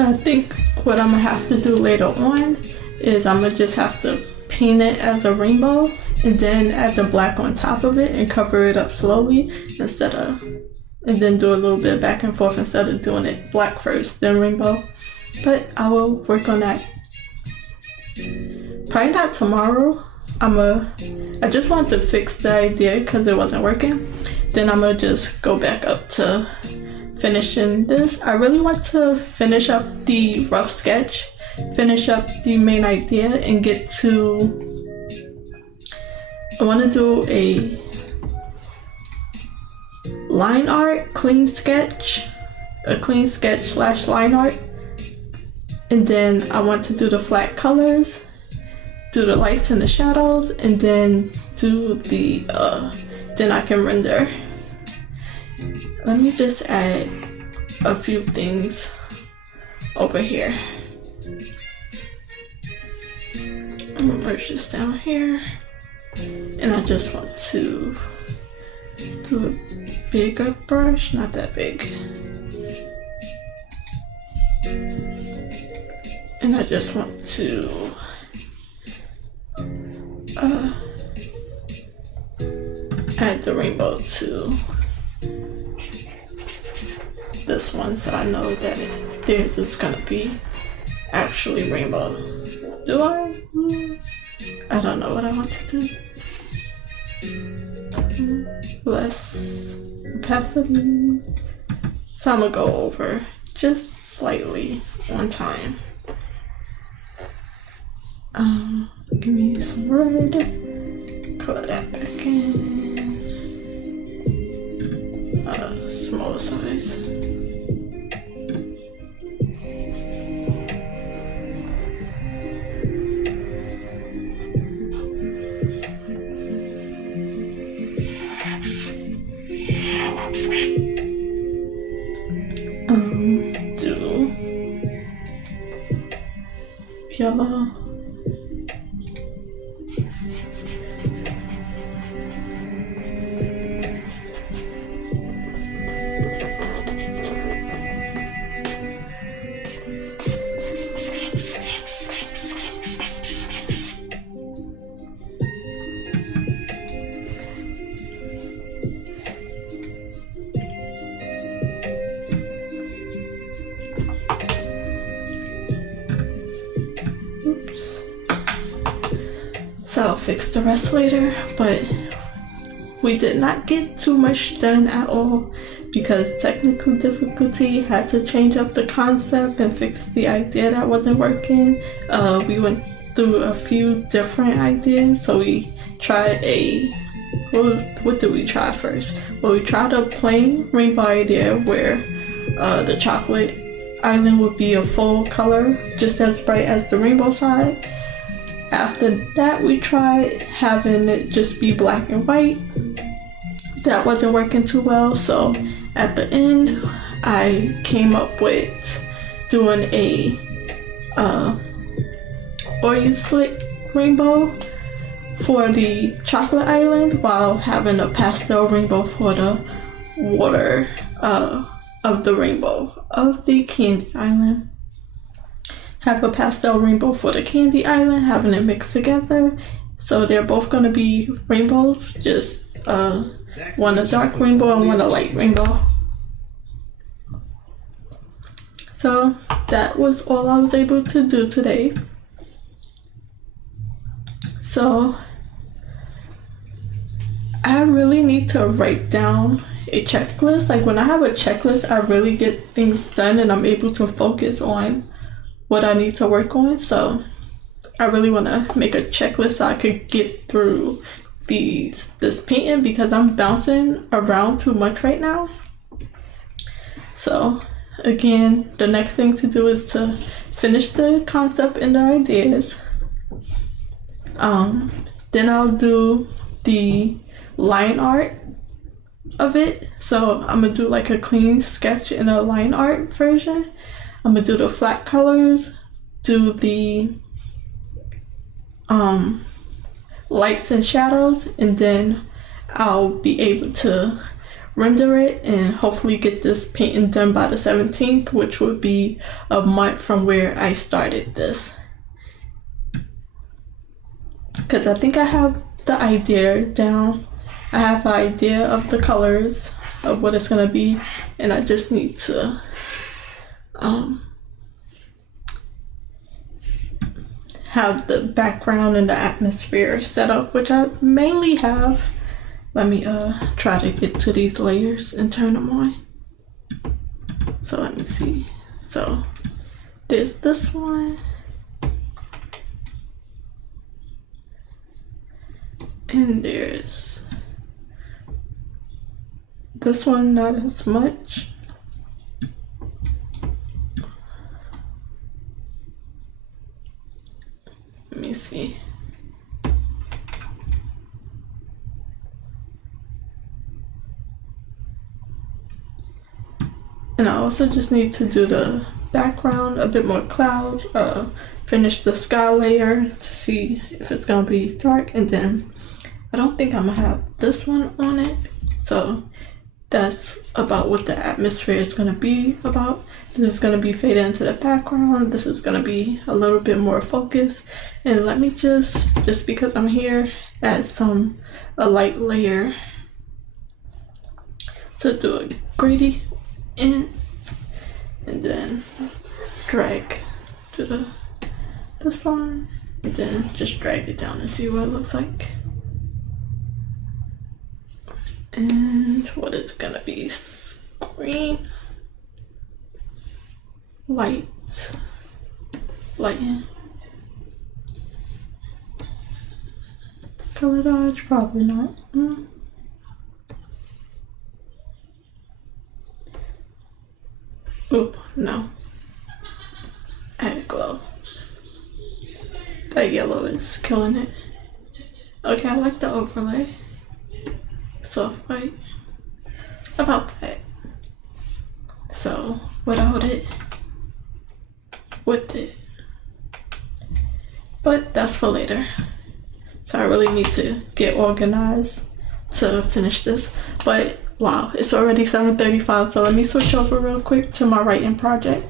So I think what I'm gonna have to do later on is I'm gonna just have to paint it as a rainbow and then add the black on top of it and cover it up slowly and then do a little bit back and forth instead of doing it black first, then rainbow. But I will work on that. Probably not tomorrow. I just wanted to fix the idea because it wasn't working. Then I'm gonna just go back up to finishing this. I really want to finish up the rough sketch, finish up the main idea, and get to, I want to do a line art, clean sketch / line art. And then I want to do the flat colors, do the lights and the shadows, and then do the, then I can render. Let me just add a few things over here. I'm gonna merge this down here. And I just want to do a bigger brush, not that big. And I just want to add the rainbow to this one so I know that theirs is gonna be actually rainbow. Do I? I don't know what I want to do. Less opacity. So I'm gonna go over just slightly one time. Give me some red, color that back in, smaller size. Do yellow. So I'll fix the rest later, but we did not get too much done at all because technical difficulty, had to change up the concept and fix the idea that wasn't working. We went through a few different ideas, so we tried what did we try first? Well, we tried a plain rainbow idea where the chocolate island would be a full color, just as bright as the rainbow side. After that, we tried having it just be black and white. That wasn't working too well, so at the end, I came up with doing a oil slick rainbow for the chocolate island while having a pastel rainbow for the water of the rainbow of the candy island. Have a pastel rainbow for the candy island, having it mixed together. So they're both gonna be rainbows, just one a dark rainbow and one a light rainbow. So that was all I was able to do today. So I really need to write down a checklist. Like when I have a checklist, I really get things done and I'm able to focus on what I need to work on. So I really want to make a checklist so I could get through this painting because I'm bouncing around too much right now. So again, the next thing to do is to finish the concept and the ideas. Then I'll do the line art of it. So I'm gonna do like a clean sketch in a line art version. I'm gonna do the flat colors, do the lights and shadows, and then I'll be able to render it and hopefully get this painting done by the 17th, which would be a month from where I started this. Because I think I have the idea down. I have an idea of the colors of what it's going to be, and I just need to have the background and the atmosphere set up, which I mainly have. Let me try to get to these layers and turn them on. So let me see. So there's this one. And there's this one, not as much. Let me see. And I also just need to do the background, a bit more clouds, finish the sky layer to see if it's gonna be dark, and then I don't think I'm gonna have this one on it. So that's about what the atmosphere is gonna be about. This is gonna be faded into the background. This is gonna be a little bit more focused. And let me just because I'm here, add a light layer to do a gradient, and then drag to this line, and then just drag it down and see what it looks like. And what is gonna be screen light, lighten, color dodge, probably not. Oh no, add glow. That yellow is killing it. Okay, I like the overlay. Soft white, about that. So without it, with it, but that's for later. So I really need to get organized to finish this. But wow, it's already 7:35, so let me switch over real quick to my writing project.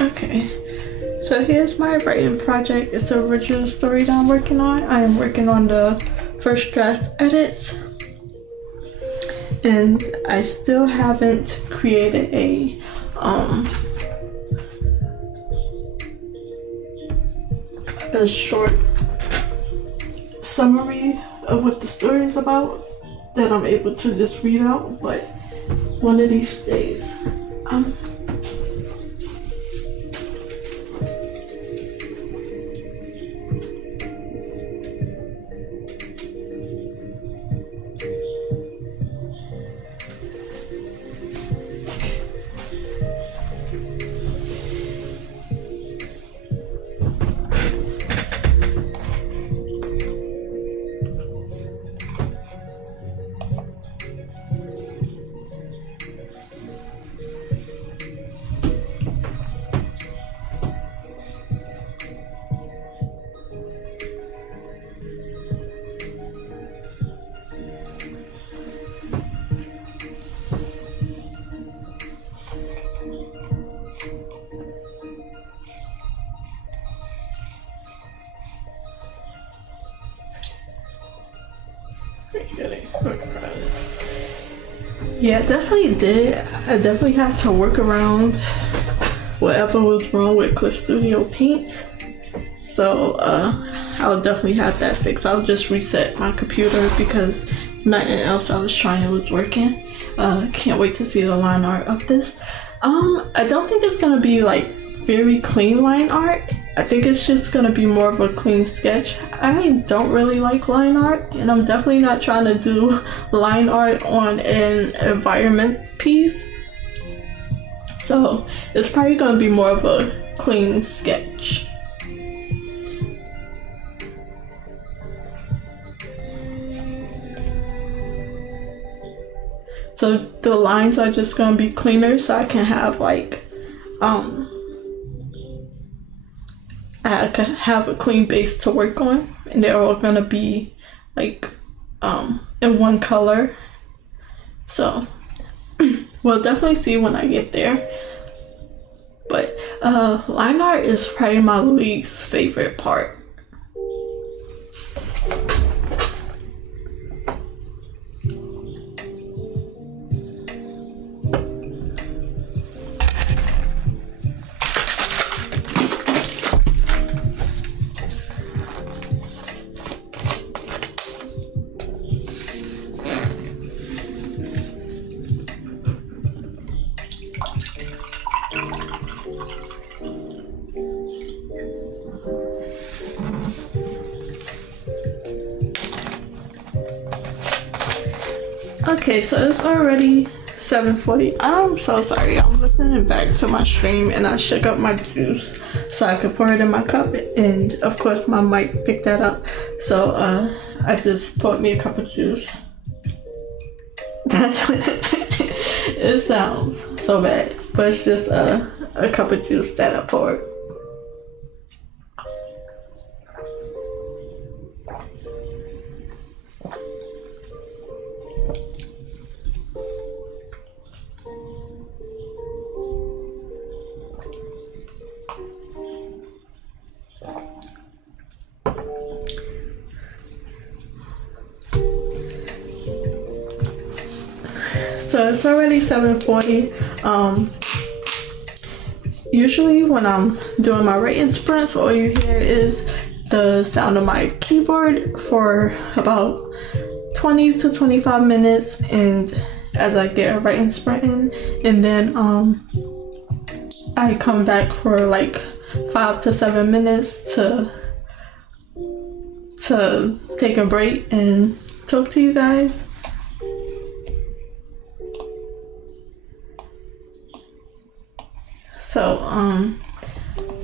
Okay, so here's my writing project. It's an original story that I'm working on. I am working on the first draft edits, and I still haven't created a short summary of what the story is about that I'm able to just read out. But one of these days, Yeah, I definitely did. I definitely had to work around whatever was wrong with Clip Studio Paint. So I'll definitely have that fixed. I'll just reset my computer because nothing else I was trying was working. Can't wait to see the line art of this. I don't think it's gonna be like very clean line art. I think it's just gonna be more of a clean sketch. I don't really like line art, and I'm definitely not trying to do line art on an environment piece. So it's probably gonna be more of a clean sketch. So the lines are just gonna be cleaner, so I can have like I could have a clean base to work on, and they're all gonna be like in one color. So we'll definitely see when I get there. But line art is probably my least favorite part. Okay, so it's already 7:40. I'm so sorry. I'm listening back to my stream and I shook up my juice so I could pour it in my cup, and of course my mic picked that up. So I just poured me a cup of juice. That's it sounds so bad, but it's just a cup of juice that I poured. So it's already 7:40. Usually when I'm doing my writing sprints, all you hear is the sound of my keyboard for about 20 to 25 minutes, and as I get a writing sprint in, and then I come back for like 5 to 7 minutes to take a break and talk to you guys. So I'm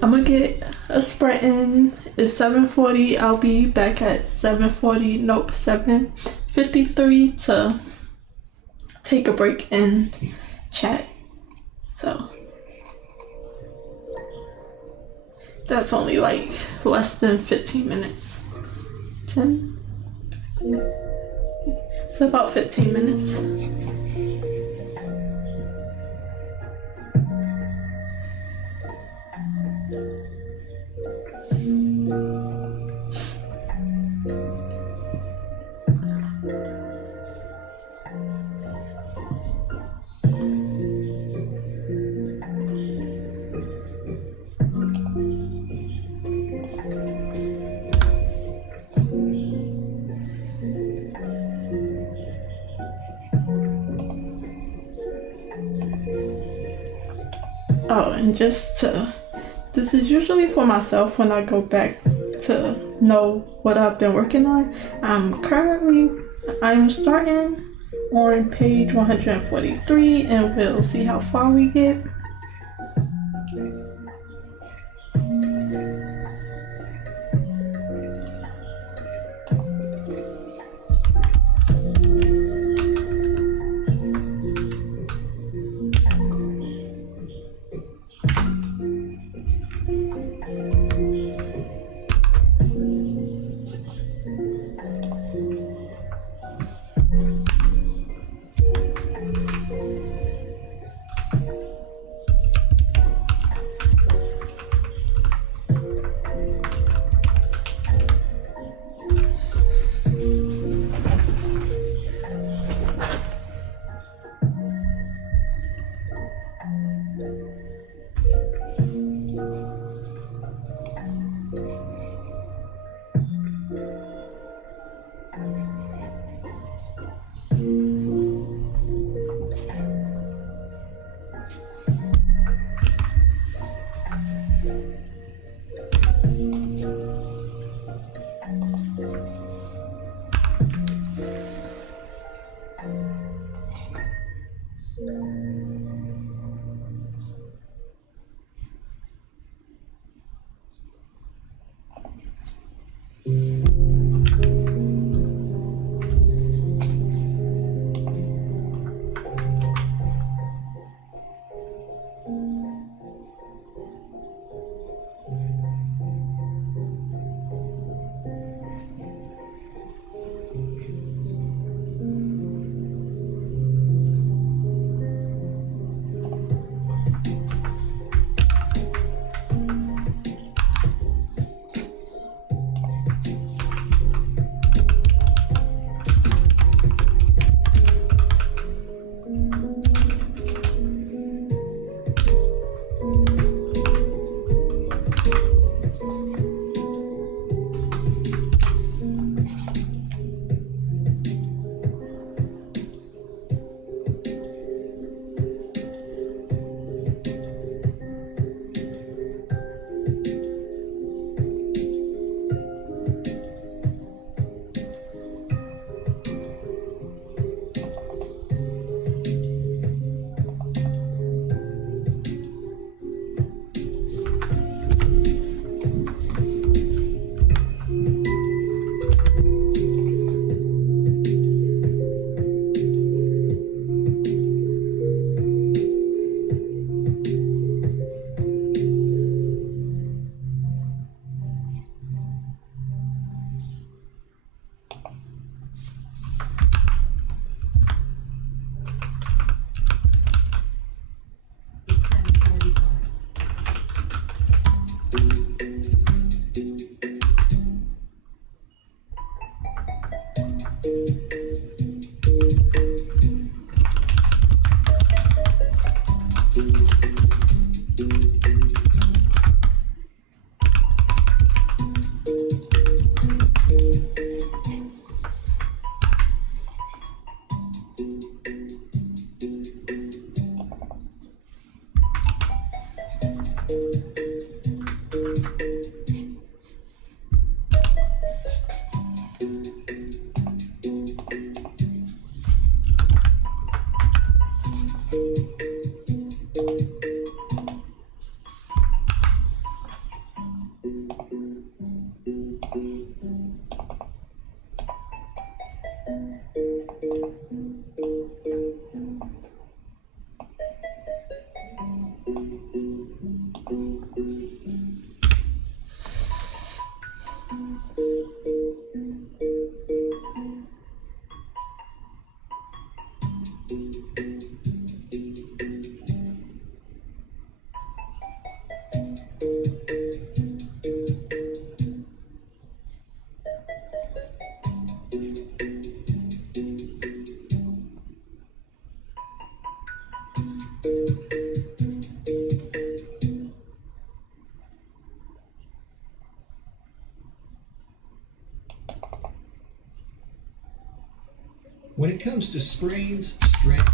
gonna get a sprint in. It's 7:40. I'll be back at 7:40. Nope, 7:53 to take a break and chat. So that's only like less than 15 minutes. 10, 15. So about 15 minutes. Oh, and this is usually for myself when I go back to know what I've been working on. I'm starting on page 143, and we'll see how far we get. When it comes to sprains, strength,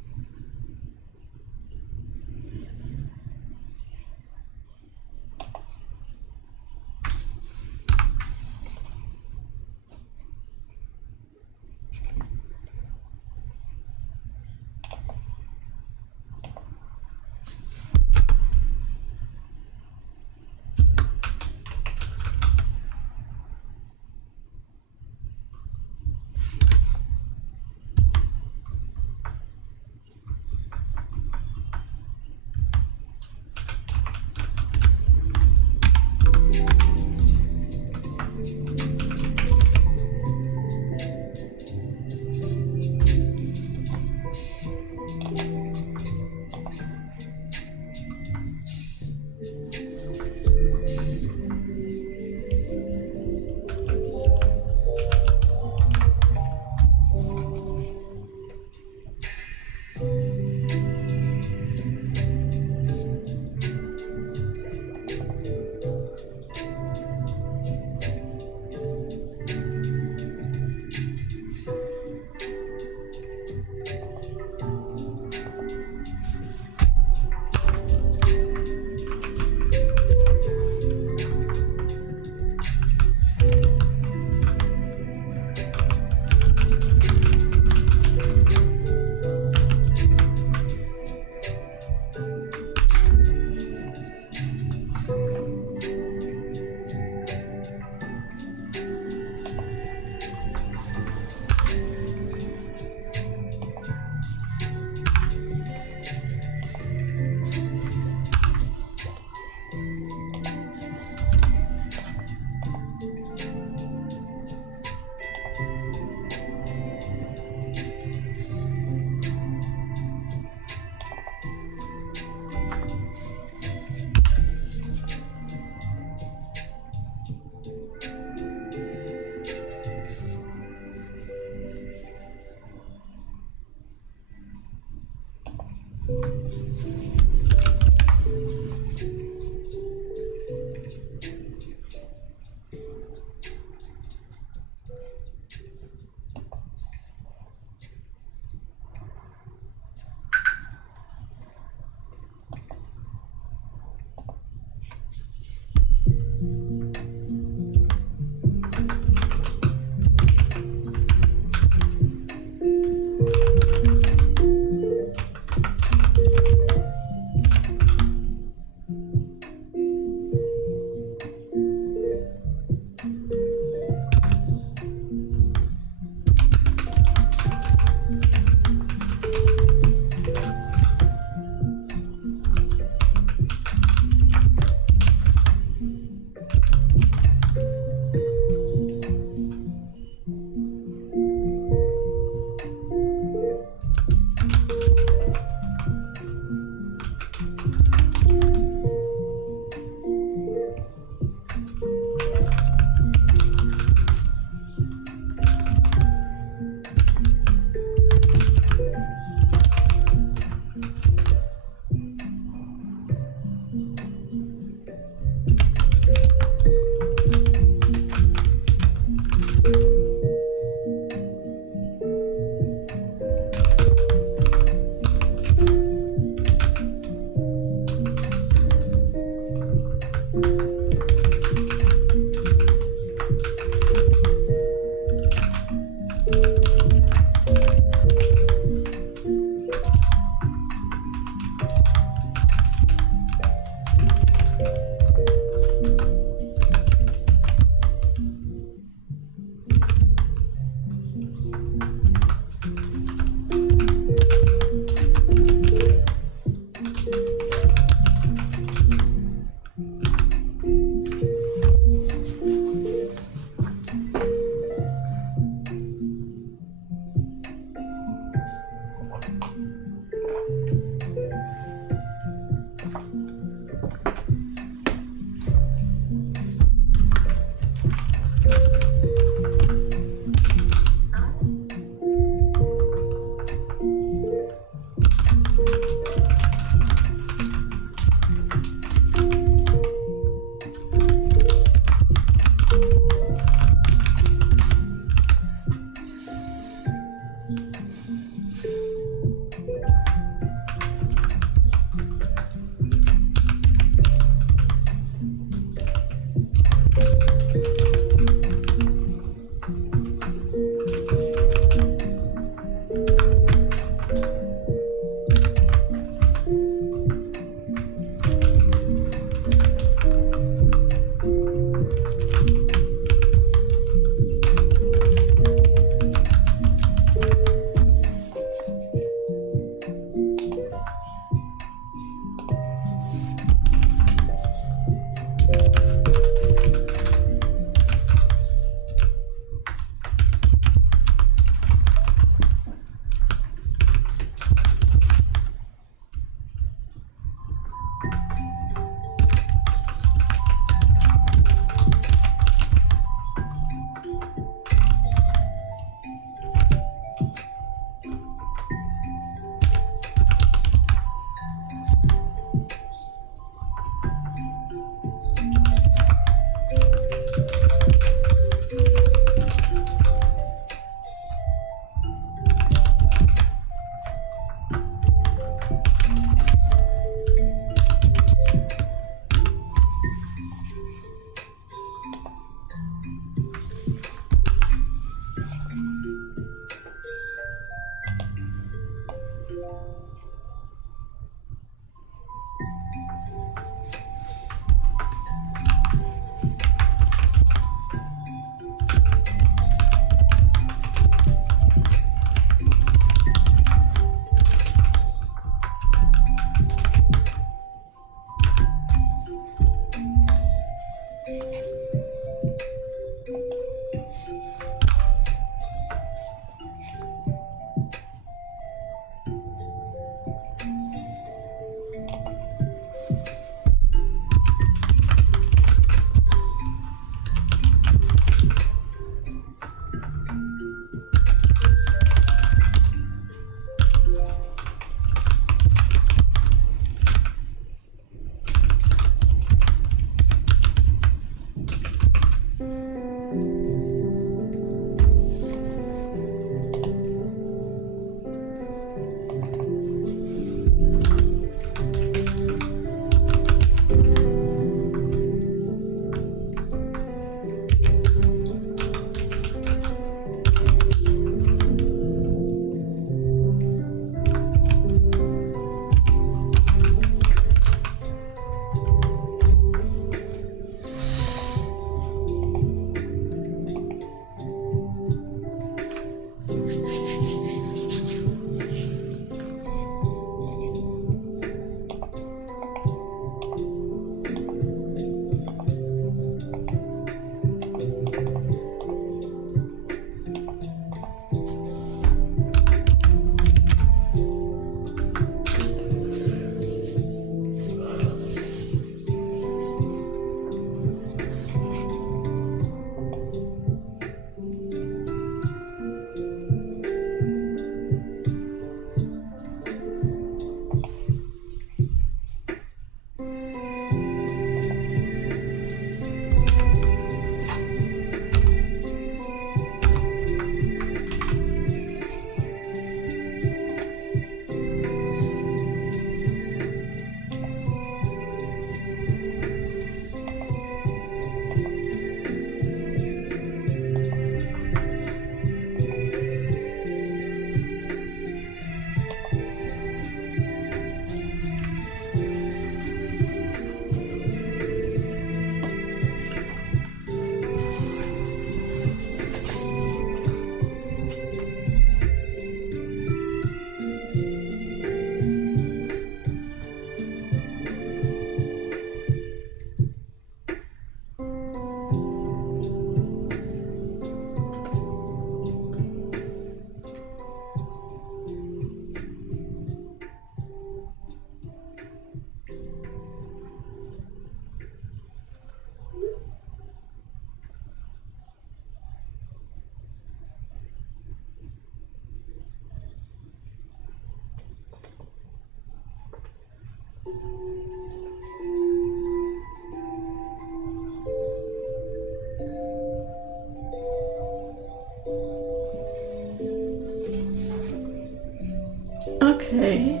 Okay.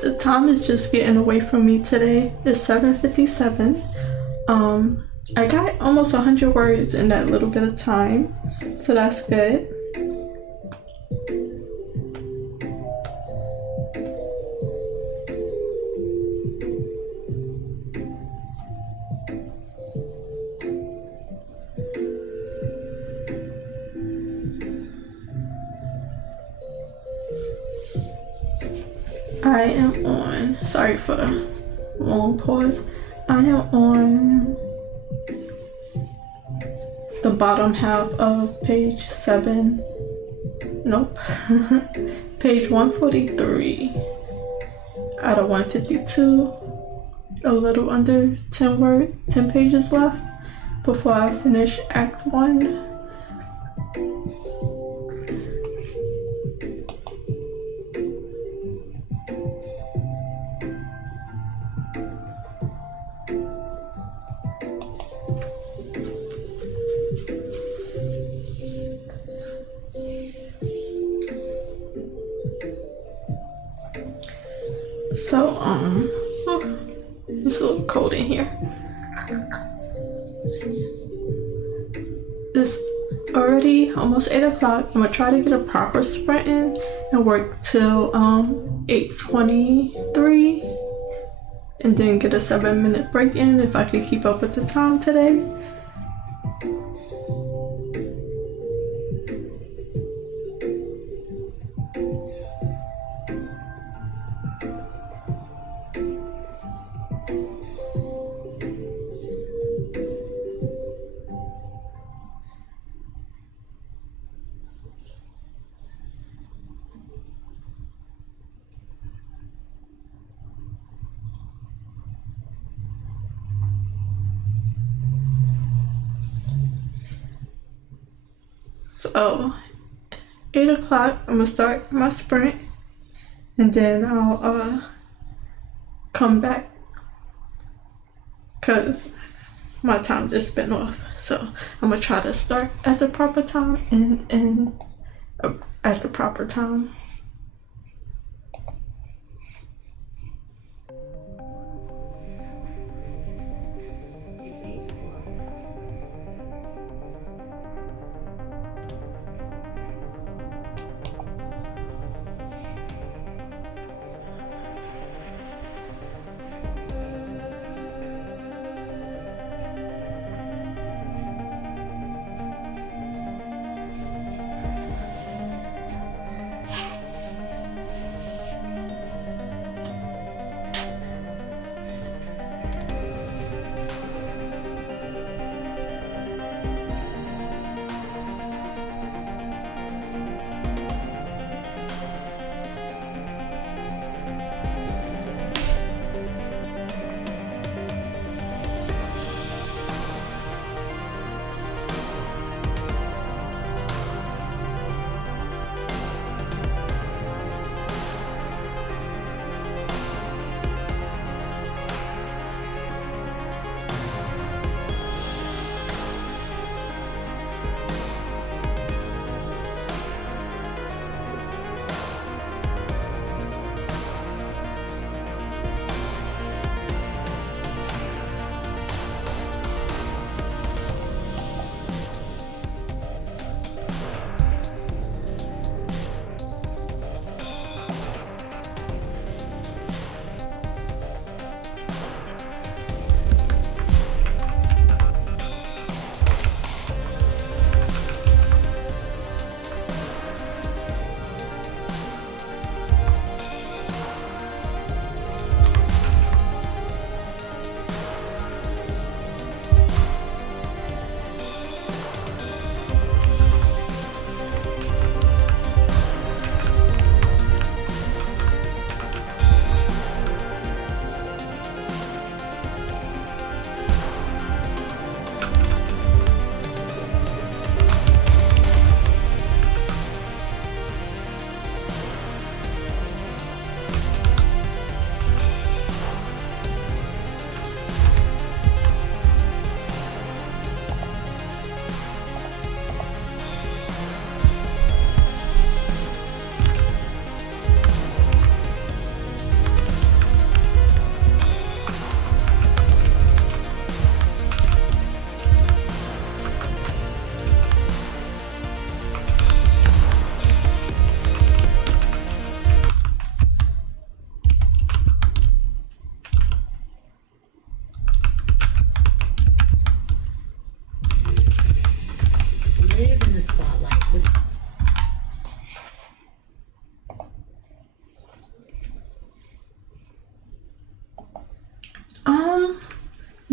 The time is just getting away from me today. It's 7:57. I got almost 100 words in that little bit of time, so that's good. I am on, sorry for the long pause. I am on the bottom half of page 7. Nope. Page 143 out of 152. A little under 10 words, 10 pages left before I finish Act 1. So, it's a little cold in here. It's already almost 8 o'clock. I'm gonna try to get a proper sprint in and work till 8:23 and then get a 7-minute break in if I can keep up with the time today. So 8 o'clock, I'm gonna start my sprint and then I'll come back because my time just been off. So I'm gonna try to start at the proper time and end at the proper time.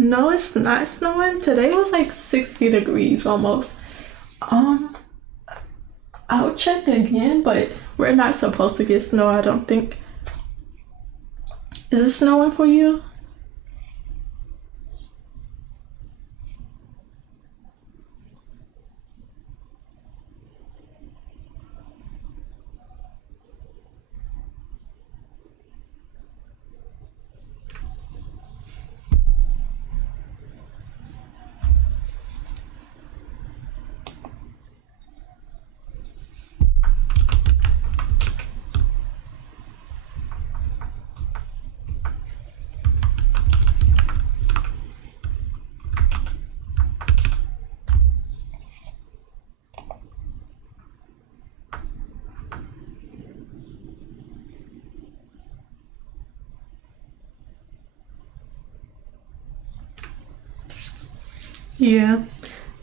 No, it's not snowing. Today was like 60 degrees almost. I'll check again, but we're not supposed to get snow, I don't think. Is it snowing for you? Yeah,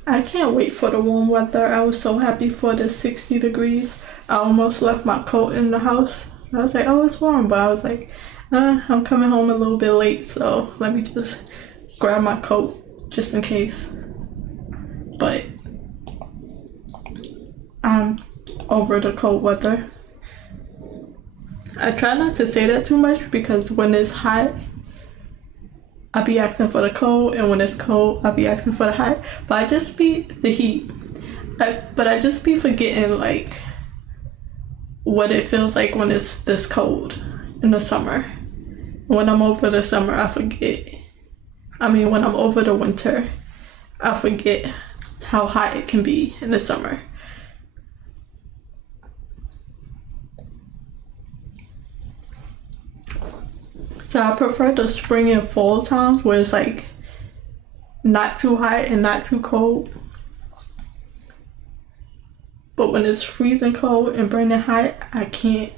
I can't wait for the warm weather. I was so happy for the 60 degrees. I almost left my coat in the house. I was like, oh, it's warm, but I was like, I'm coming home a little bit late, so let me just grab my coat just in case. But I'm over the cold weather. I try not to say that too much because when it's hot, I be asking for the cold, and when it's cold, I be asking for the hot. But I just be the heat. But I just be forgetting like what it feels like when it's this cold in the summer. When I'm over the summer, I forget. I mean, when I'm over the winter, I forget how hot it can be in the summer. So I prefer the spring and fall times where it's like not too hot and not too cold. But when it's freezing cold and burning hot, I can't.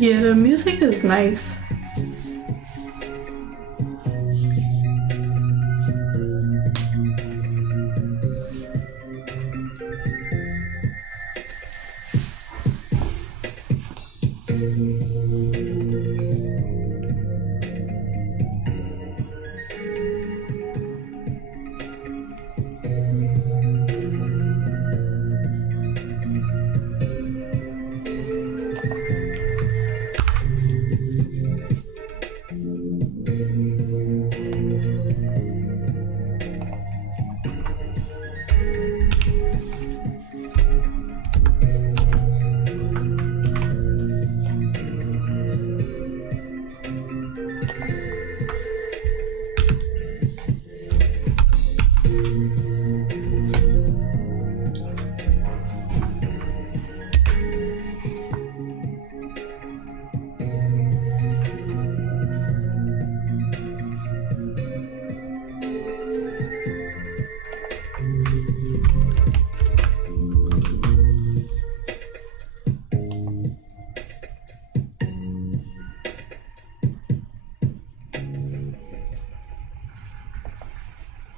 Yeah, the music is nice.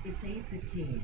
It's 8:15.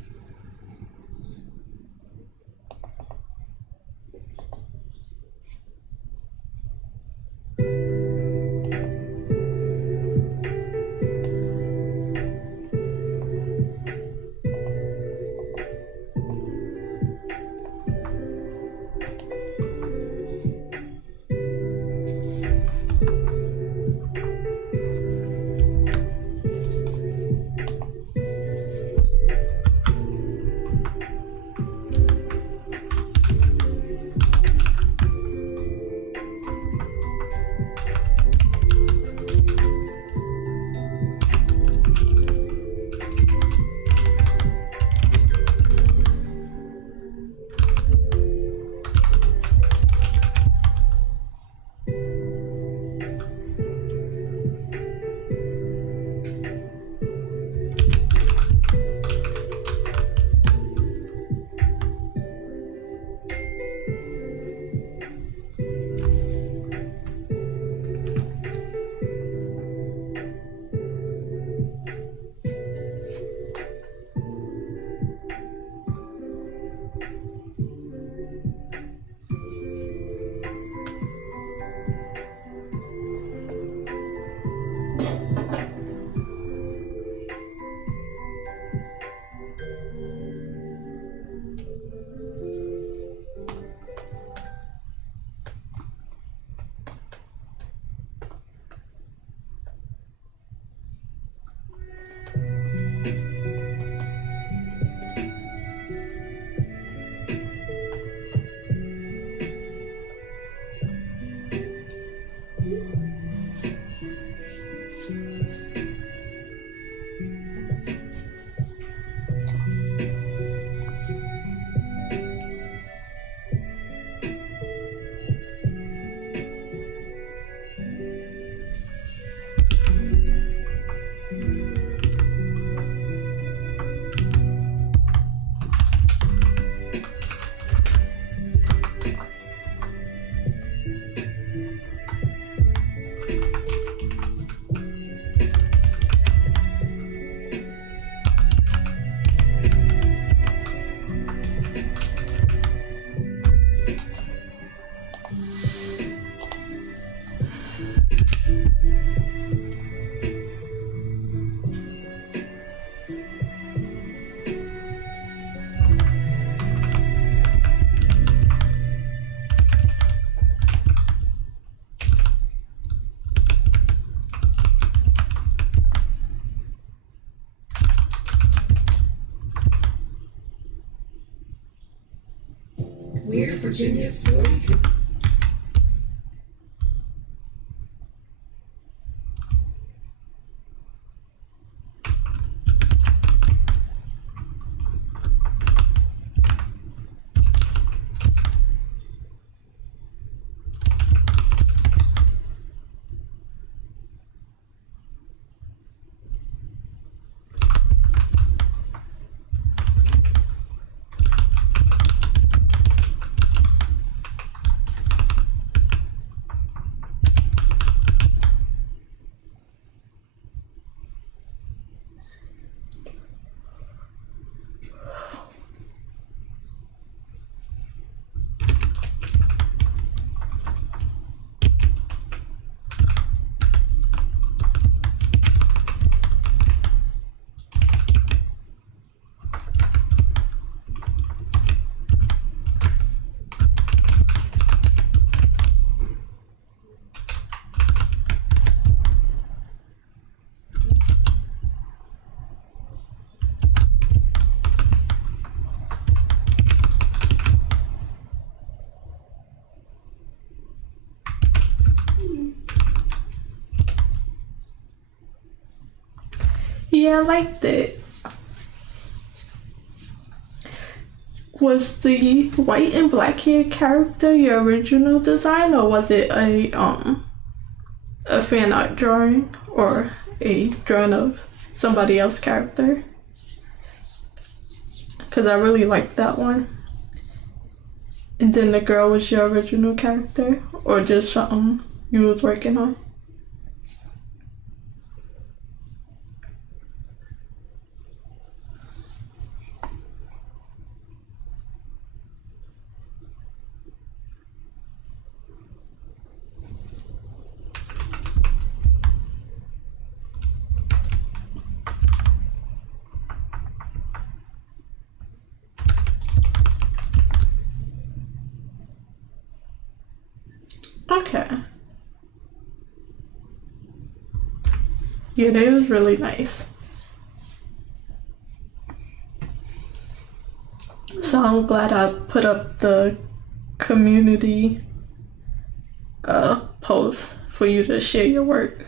We're Virginia's 40. Yeah, I liked it. Was the white and black hair character your original design, or was it a fan art drawing or a drawing of somebody else's character? Because I really liked that one. And then the girl was your original character, or just something you was working on? Okay. Yeah, they was really nice. So I'm glad I put up the community post for you to share your work.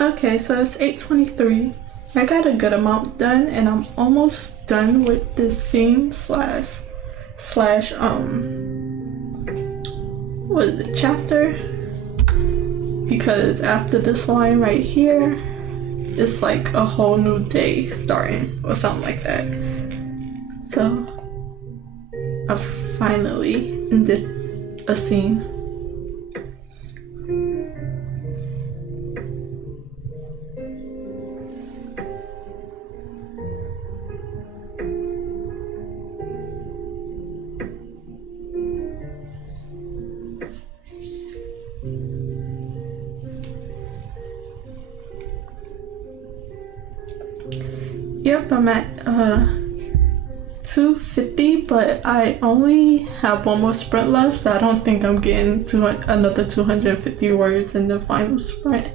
Okay, so it's 8:23. I got a good amount done, and I'm almost done with this scene slash what is it, chapter? Because after this line right here, it's like a whole new day starting or something like that. So I finally ended a scene. Yep, I'm at 250, but I only have one more sprint left, so I don't think I'm getting to another 250 words in the final sprint.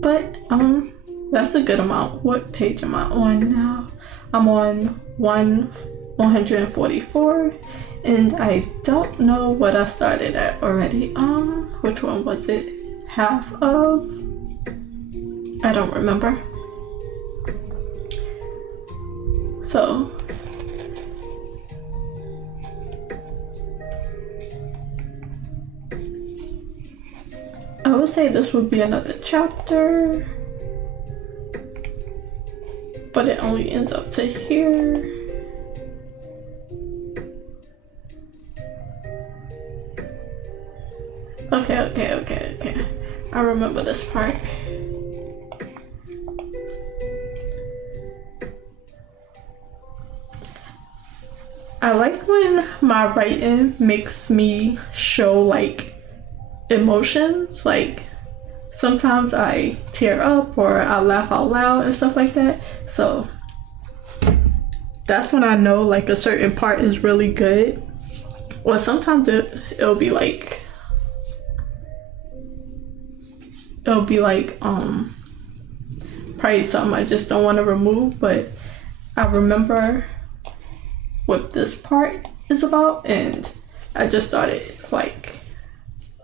But that's a good amount. What page am I on now? I'm on 144, and I don't know what I started at already. Which one was it? Half of? I don't remember. So I would say this would be another chapter, but it only ends up to here. Okay. I remember this part. I like when my writing makes me show like emotions. Like sometimes I tear up or I laugh out loud and stuff like that. So that's when I know like a certain part is really good. Or sometimes it'll be like probably something I just don't want to remove, but I remember what this part is about, and I just started like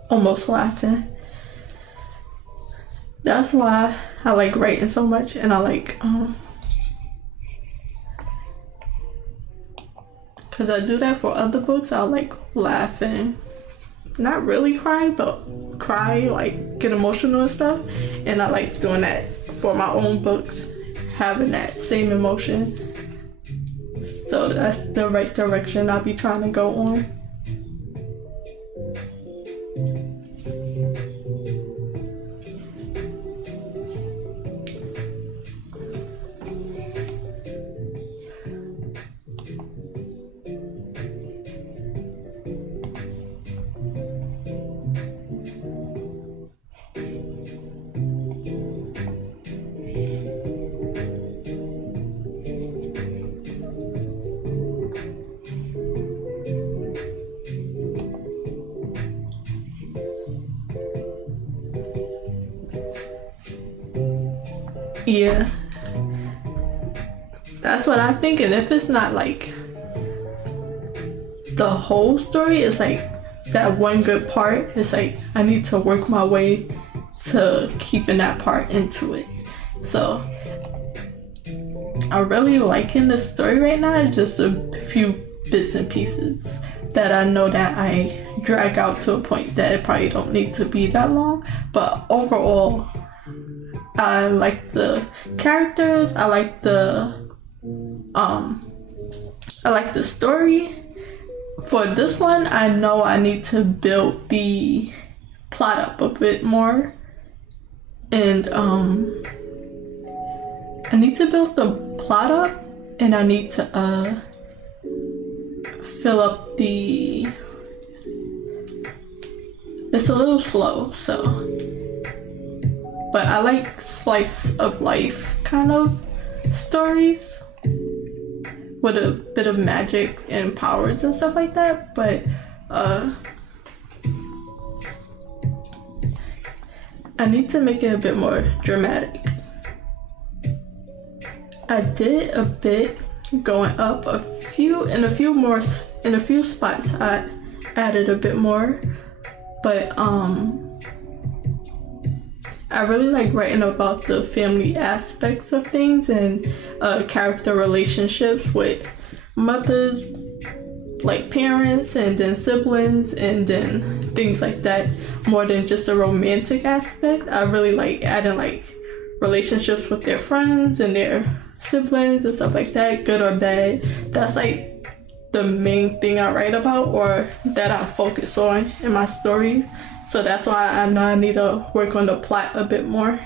almost laughing. That's why I like writing so much, and I like because I do that for other books. I like laughing, not really cry, but cry, like get emotional and stuff, and I like doing that for my own books, having that same emotion. So that's the right direction I'll be trying to go on. Yeah, that's what I think. And if it's not like the whole story, it's like that one good part. It's like I need to work my way to keeping that part into it. So I'm really liking the story right now. It's just a few bits and pieces that I know that I drag out to a point that it probably don't need to be that long. But overall, I like the characters. I like the story. For this one, I know I need to build the plot up a bit more, and I need to build the plot up, and I need to fill up the. It's a little slow, so. But I like slice of life kind of stories with a bit of magic and powers and stuff like that. But I need to make it a bit more dramatic. I did a bit going up in a few spots I added a bit more, but I really like writing about the family aspects of things and character relationships with mothers, like parents, and then siblings, and then things like that, more than just a romantic aspect. I really like adding like relationships with their friends and their siblings and stuff like that, good or bad. That's like the main thing I write about or that I focus on in my story. So that's why I know I need to work on the plot a bit more.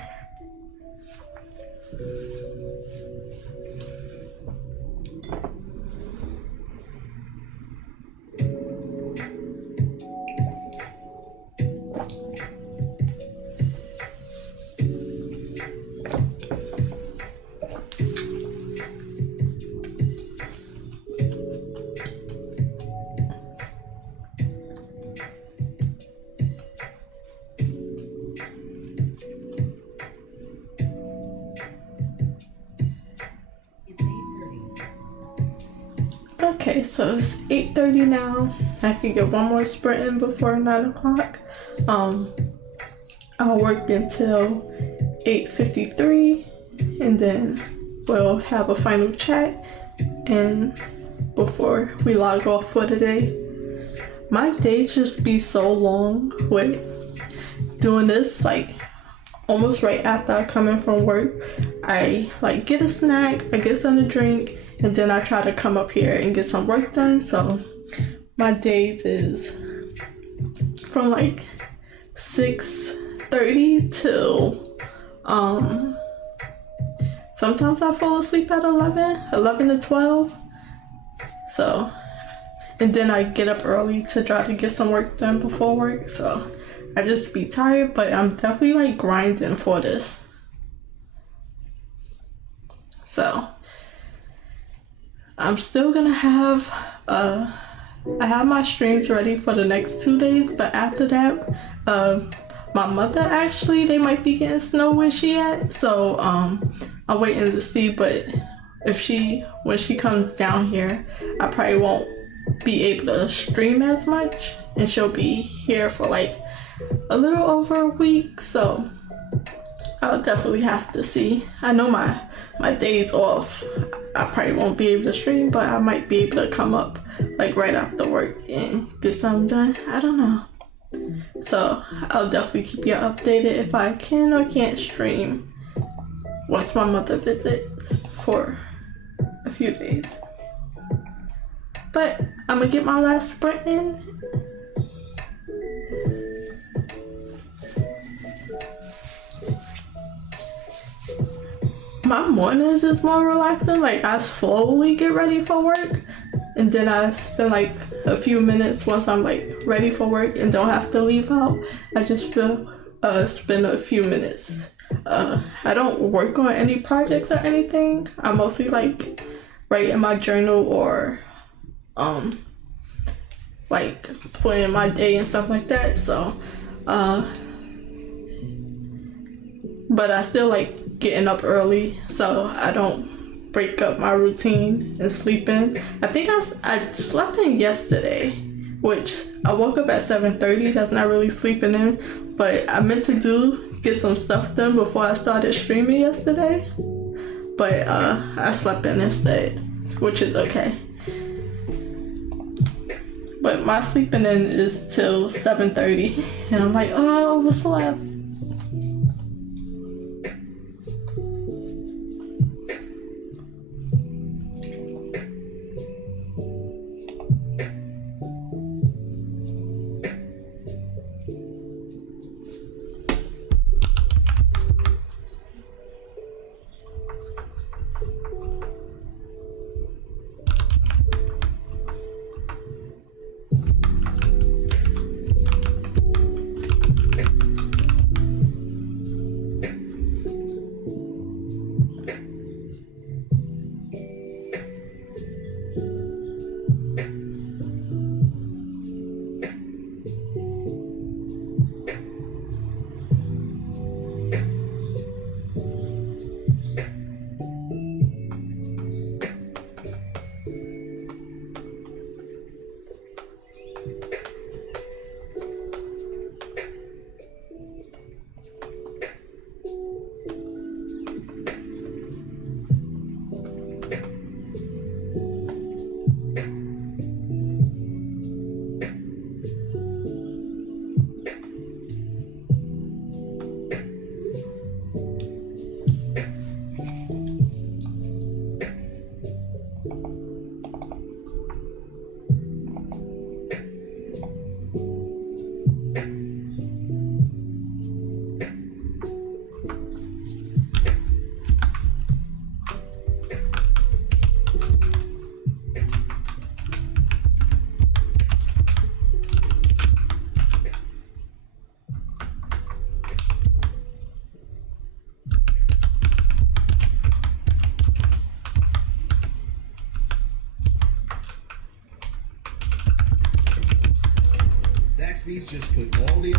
Okay, so it's 8:30 now. I can get one more sprint in before 9 o'clock. I'll work until 8:53, and then we'll have a final chat and before we log off for the day. My days just be so long with doing this, like almost right after I come in from work. I like get a snack, I get something to drink, and then I try to come up here and get some work done. So my days is from like 6:30 till sometimes I fall asleep at 11 to 12. So, and then I get up early to try to get some work done before work. So I just be tired, but I'm definitely like grinding for this. So I'm still gonna have I have my streams ready for the next 2 days, but after that, my mother actually, they might be getting snow where she at. So I'm waiting to see, but when she comes down here, I probably won't be able to stream as much, and she'll be here for like a little over a week. So I'll definitely have to see. I know my days off, I probably won't be able to stream, but I might be able to come up like right after work and get something done. I don't know. So I'll definitely keep you updated if I can or can't stream once my mother visits for a few days. But I'm gonna get my last sprint in. My mornings is more relaxing. Like I slowly get ready for work, and then I spend like a few minutes once I'm like ready for work and don't have to leave out. I just spend a few minutes. I don't work on any projects or anything. I mostly like write in my journal or like plan my day and stuff like that. So but I still like getting up early so I don't break up my routine and sleep in. I think I slept in yesterday, which I woke up at 7:30. That's not really sleeping in, but I meant to get some stuff done before I started streaming yesterday, but I slept in instead, which is okay. But my sleeping in is till 7:30, and I'm like, oh, I overslept. Zaxby's just put all the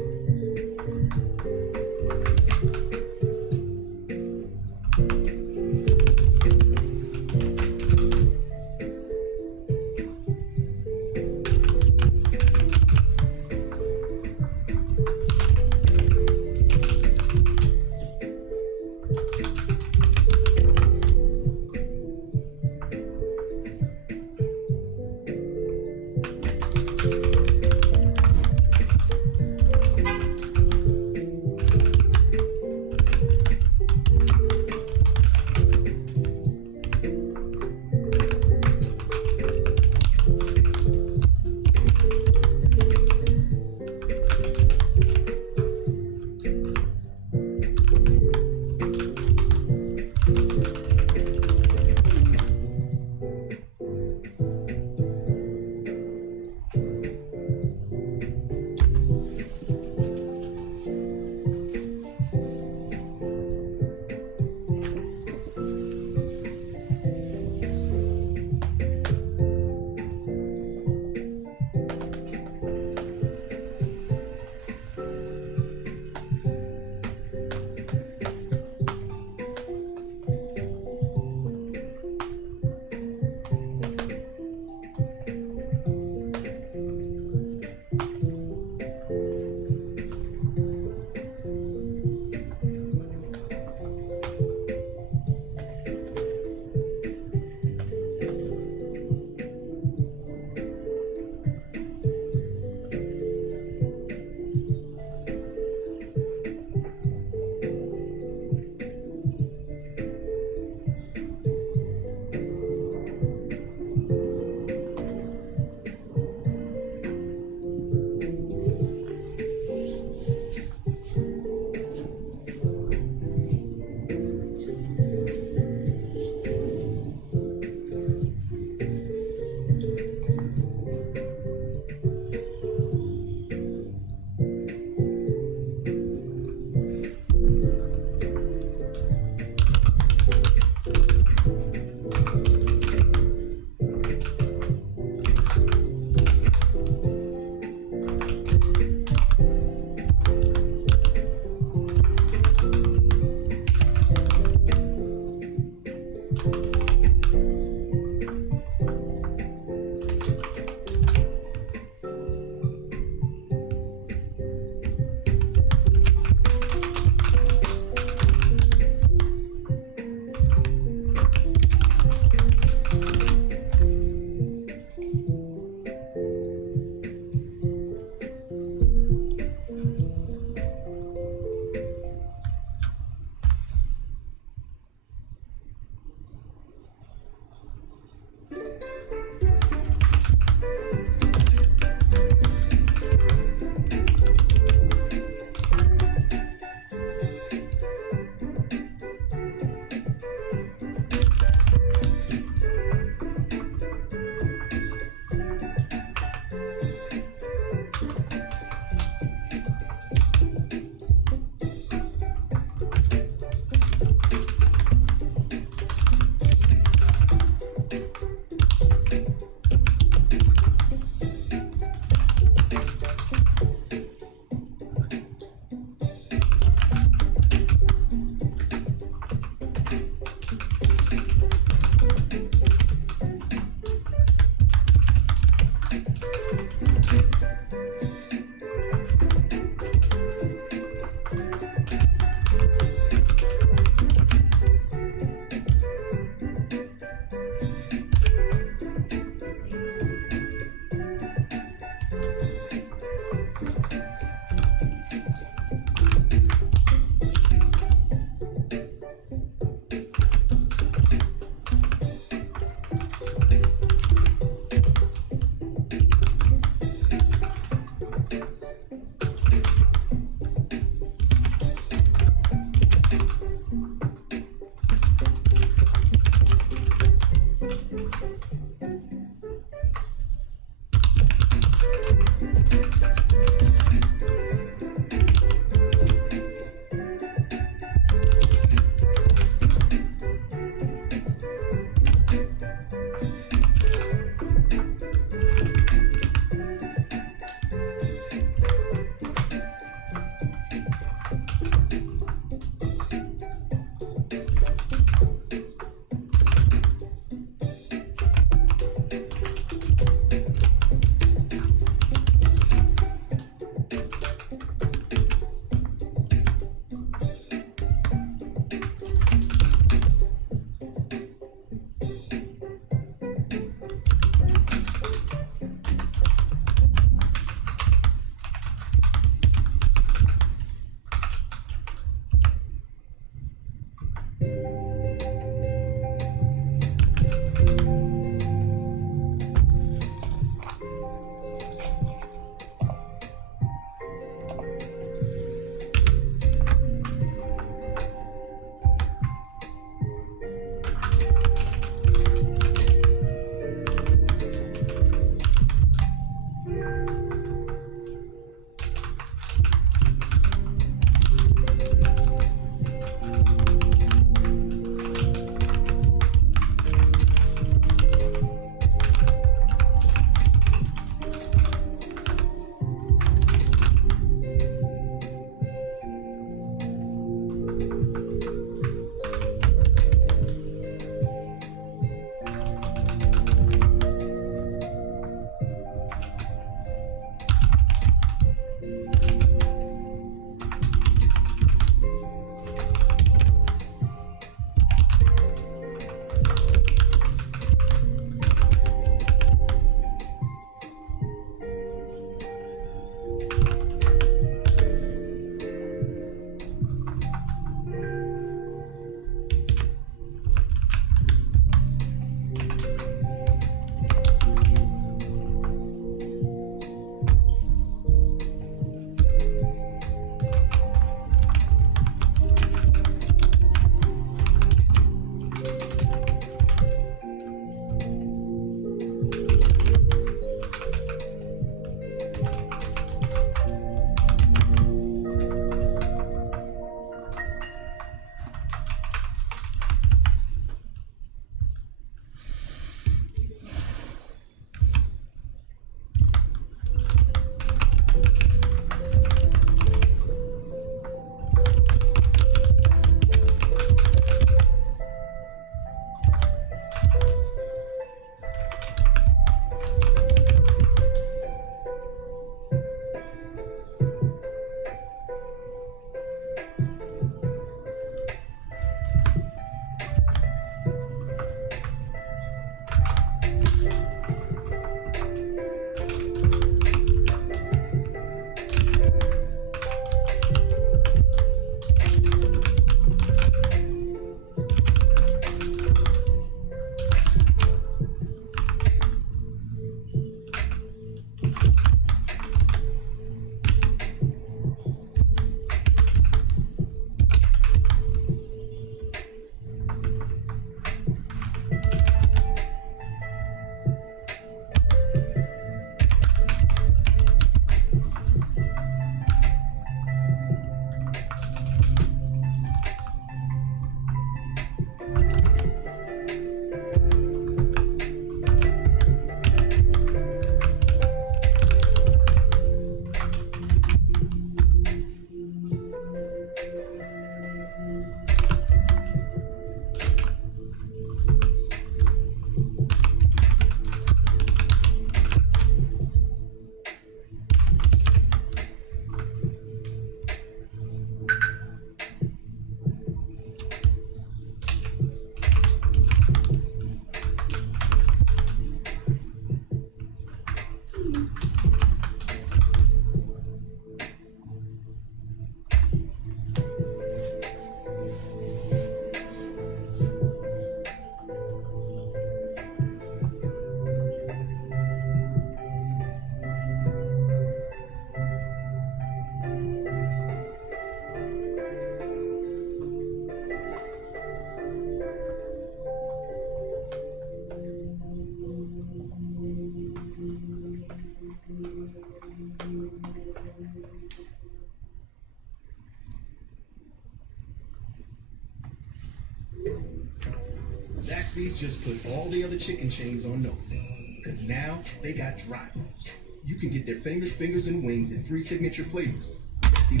just put all the other chicken chains on notice. Because now they got dry ribs. You can get their famous fingers and wings in 3 signature flavors. Zesty.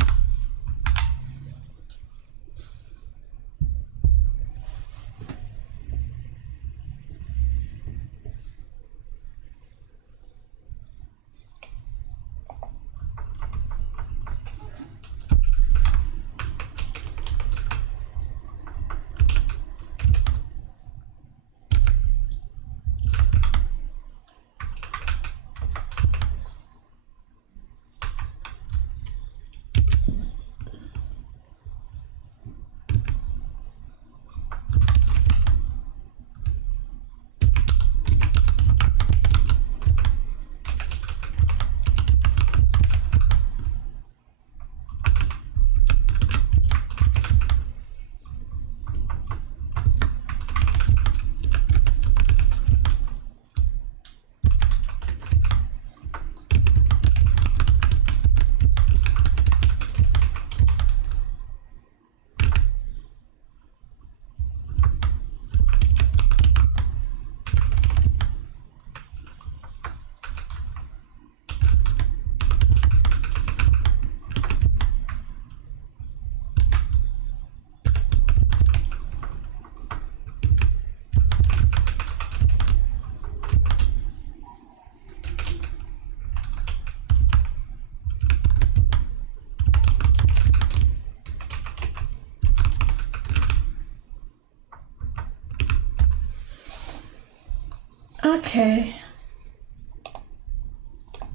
Okay.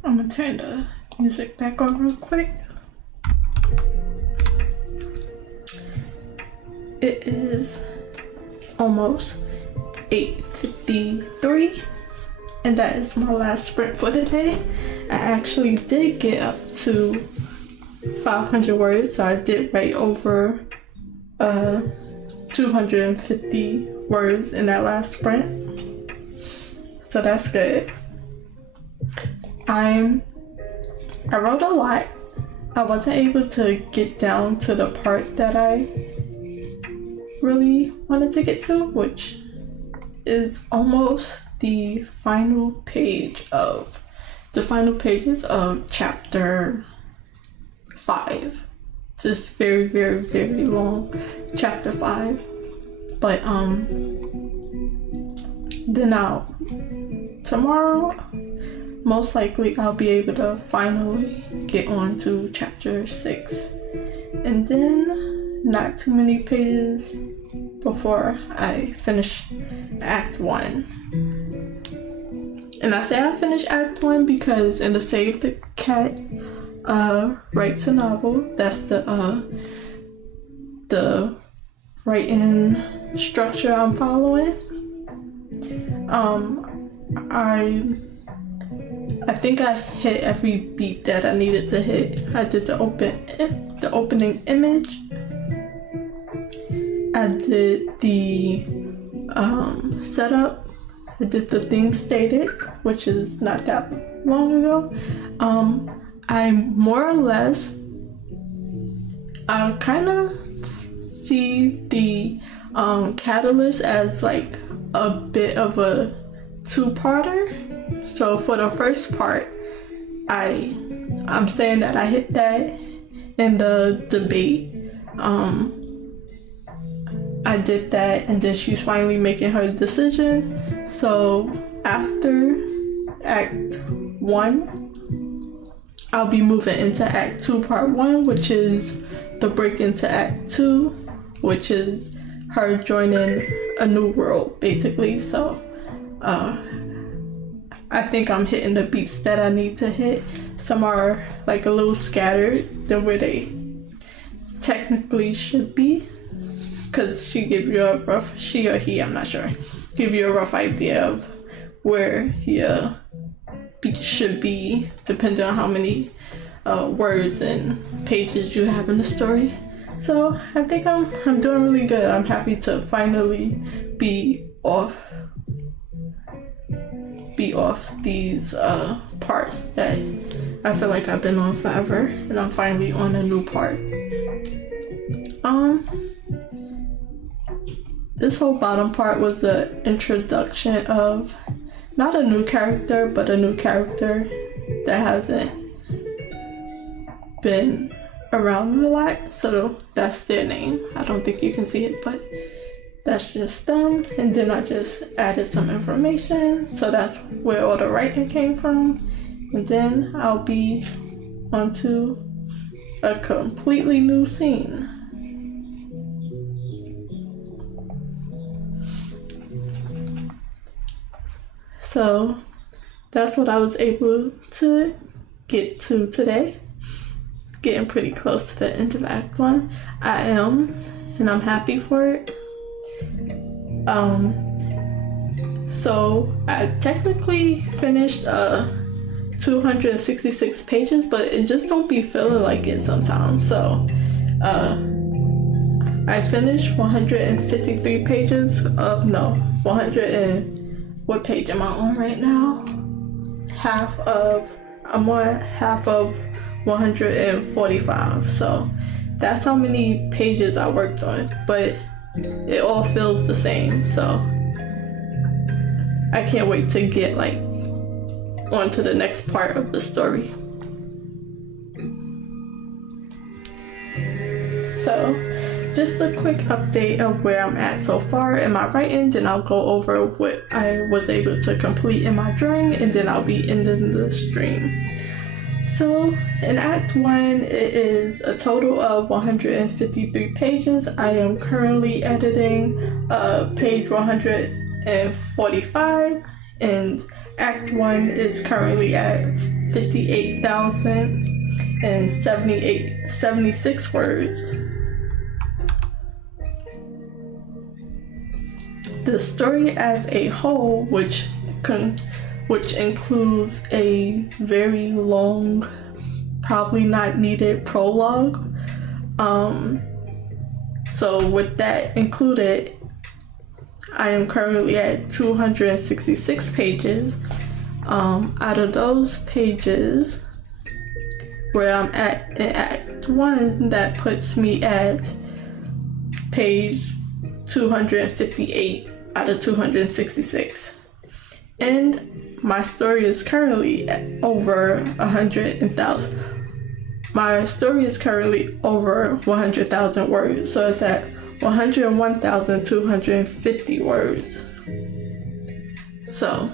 I'm gonna turn the music back on real quick. It is almost 8:53, and that is my last sprint for the day. I actually did get up to 500 words, so I did write over 250 words in that last sprint. So that's good. I wrote a lot. I wasn't able to get down to the part that I really wanted to get to, which is almost the final pages of chapter 5. This very, very, very long chapter 5. But then tomorrow, most likely I'll be able to finally get on to chapter 6. And then not too many pages before I finish Act 1. And I say I finish Act 1 because in the Save the Cat writes a novel. That's the writing structure I'm following. I think I hit every beat that I needed to hit. I did the opening image. I did the setup. I did the theme stated, which is not that long ago. I more or less, I kind of see the catalyst as like a bit of a two-parter. So for the first part, I'm saying that I hit that in the debate. I did that, and then she's finally making her decision. So after Act 1, I'll be moving into Act 2 Part 1, which is the break into Act 2, which is her joining a new world, basically. So I think I'm hitting the beats that I need to hit. Some are like a little scattered than where they technically should be, because she gave you a rough, she or he, I'm not sure, give you a rough idea of where your beat should be, depending on how many words and pages you have in the story. So I think I'm doing really good. I'm happy to finally be off these parts that I feel like I've been on forever, and I'm finally on a new part. this whole bottom part was the introduction of not a new character, but a new character that hasn't been around a lot. So that's their name. I don't think you can see it, but that's just them. And then I just added some information. So that's where all the writing came from. And then I'll be onto a completely new scene. So that's what I was able to get to today. Getting pretty close to the end of Act 1. I am, and I'm happy for it. So I technically finished 266 pages, but it just don't be feeling like it sometimes. So I finished 153 pages of, no, 100 and, what page am I on right now? I'm on half of 145. So that's how many pages I worked on, but it all feels the same. So I can't wait to get like onto the next part of the story. So just a quick update of where I'm at so far in my writing, then I'll go over what I was able to complete in my drawing, and then I'll be ending the stream. So in Act 1, it is a total of 153 pages. I am currently editing page 145, and Act 1 is currently at 58,076 words. The story as a whole, which includes a very long, probably not needed prologue. So with that included, I am currently at 266 pages. Out of those pages, where I'm at in Act 1, that puts me at page 258 out of 266. And my story is currently at over 100,000. My story is currently over 100,000 words, so it's at 101,250 words. So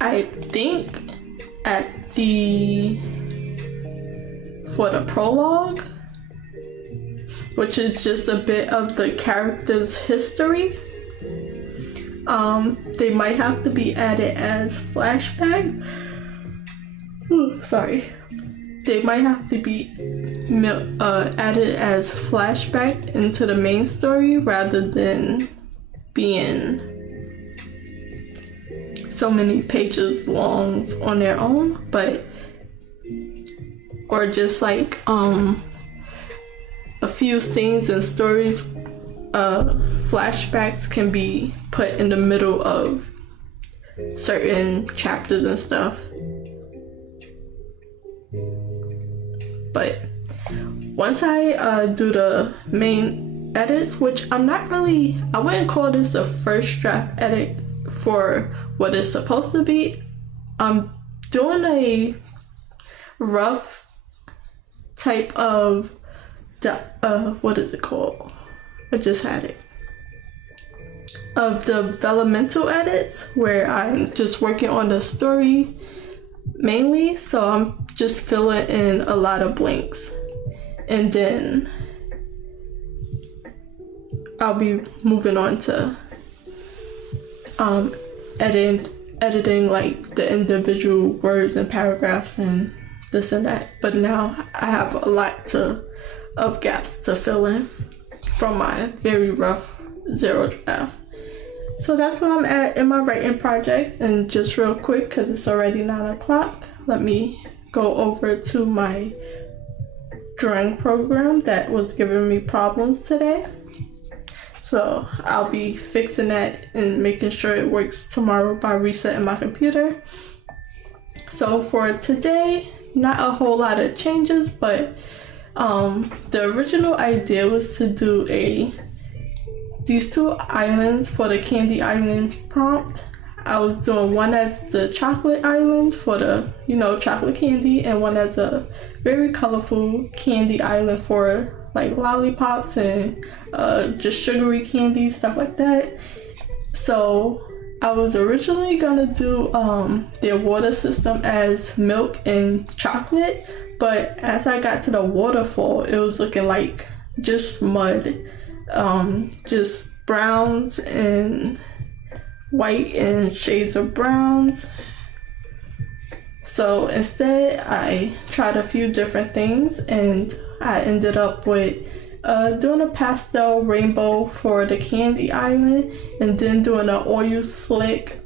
I think for the prologue, which is just a bit of the character's history, they might have to be added as flashback. They might have to be added as flashback into the main story rather than being so many pages long on their own, or just like a few scenes and stories. Flashbacks can be put in the middle of certain chapters and stuff. But once I do the main edits, which I wouldn't call this the first draft edit for what it's supposed to be. I'm doing a rough type of what is it called? I just had it. Of developmental edits, where I'm just working on the story mainly, so I'm just filling in a lot of blanks, and then I'll be moving on to editing like the individual words and paragraphs and this and that. But now I have a lot of gaps to fill in from my very rough zero draft. So that's what I'm at in my writing project. And just real quick, because it's already 9 o'clock, let me go over to my drawing program that was giving me problems today. So I'll be fixing that and making sure it works tomorrow by resetting my computer. So for today, not a whole lot of changes, but the original idea was to do a these two islands for the candy island prompt. I was doing one as the chocolate island for the, chocolate candy, and one as a very colorful candy island for like lollipops and just sugary candy, stuff like that. So I was originally gonna do their water system as milk and chocolate, but as I got to the waterfall, it was looking like just mud, just browns and white and shades of browns. So instead I tried a few different things, and I ended up with doing a pastel rainbow for the candy island, and then doing an oil slick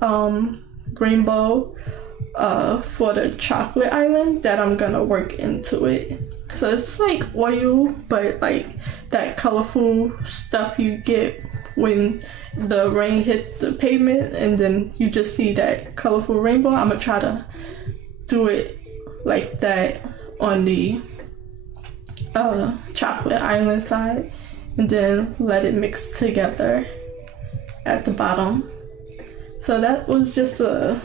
rainbow for the chocolate island that I'm gonna work into it. So it's like oil, but like that colorful stuff you get when the rain hits the pavement and then you just see that colorful rainbow. I'm gonna try to do it like that on the chocolate island side, and then let it mix together at the bottom. So that was just a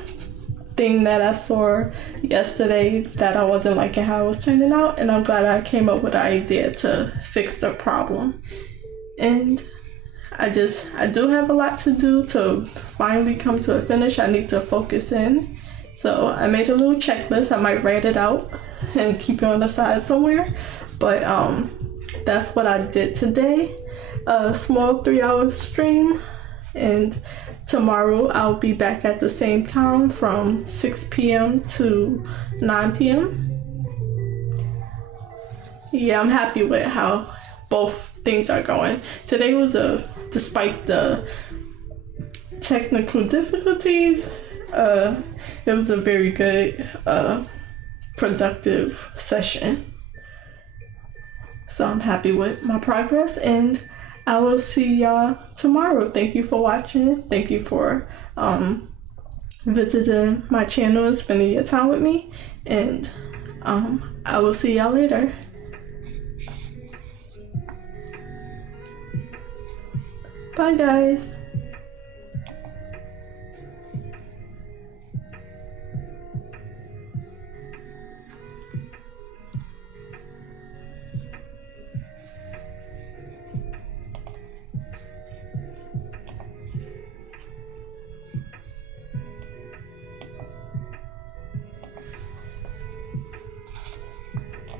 thing that I saw yesterday that I wasn't liking how it was turning out, and I'm glad I came up with an idea to fix the problem. And I do have a lot to do to finally come to a finish. I need to focus in. So I made a little checklist. I might write it out and keep it on the side somewhere. But that's what I did today. A small 3-hour stream. And tomorrow I'll be back at the same time from 6 p.m. to 9 p.m. Yeah, I'm happy with how both things are going. Today was despite the technical difficulties, it was a very good, productive session. So I'm happy with my progress, and I will see y'all tomorrow. Thank you for watching. Thank you for visiting my channel and spending your time with me. And I will see y'all later. Bye guys.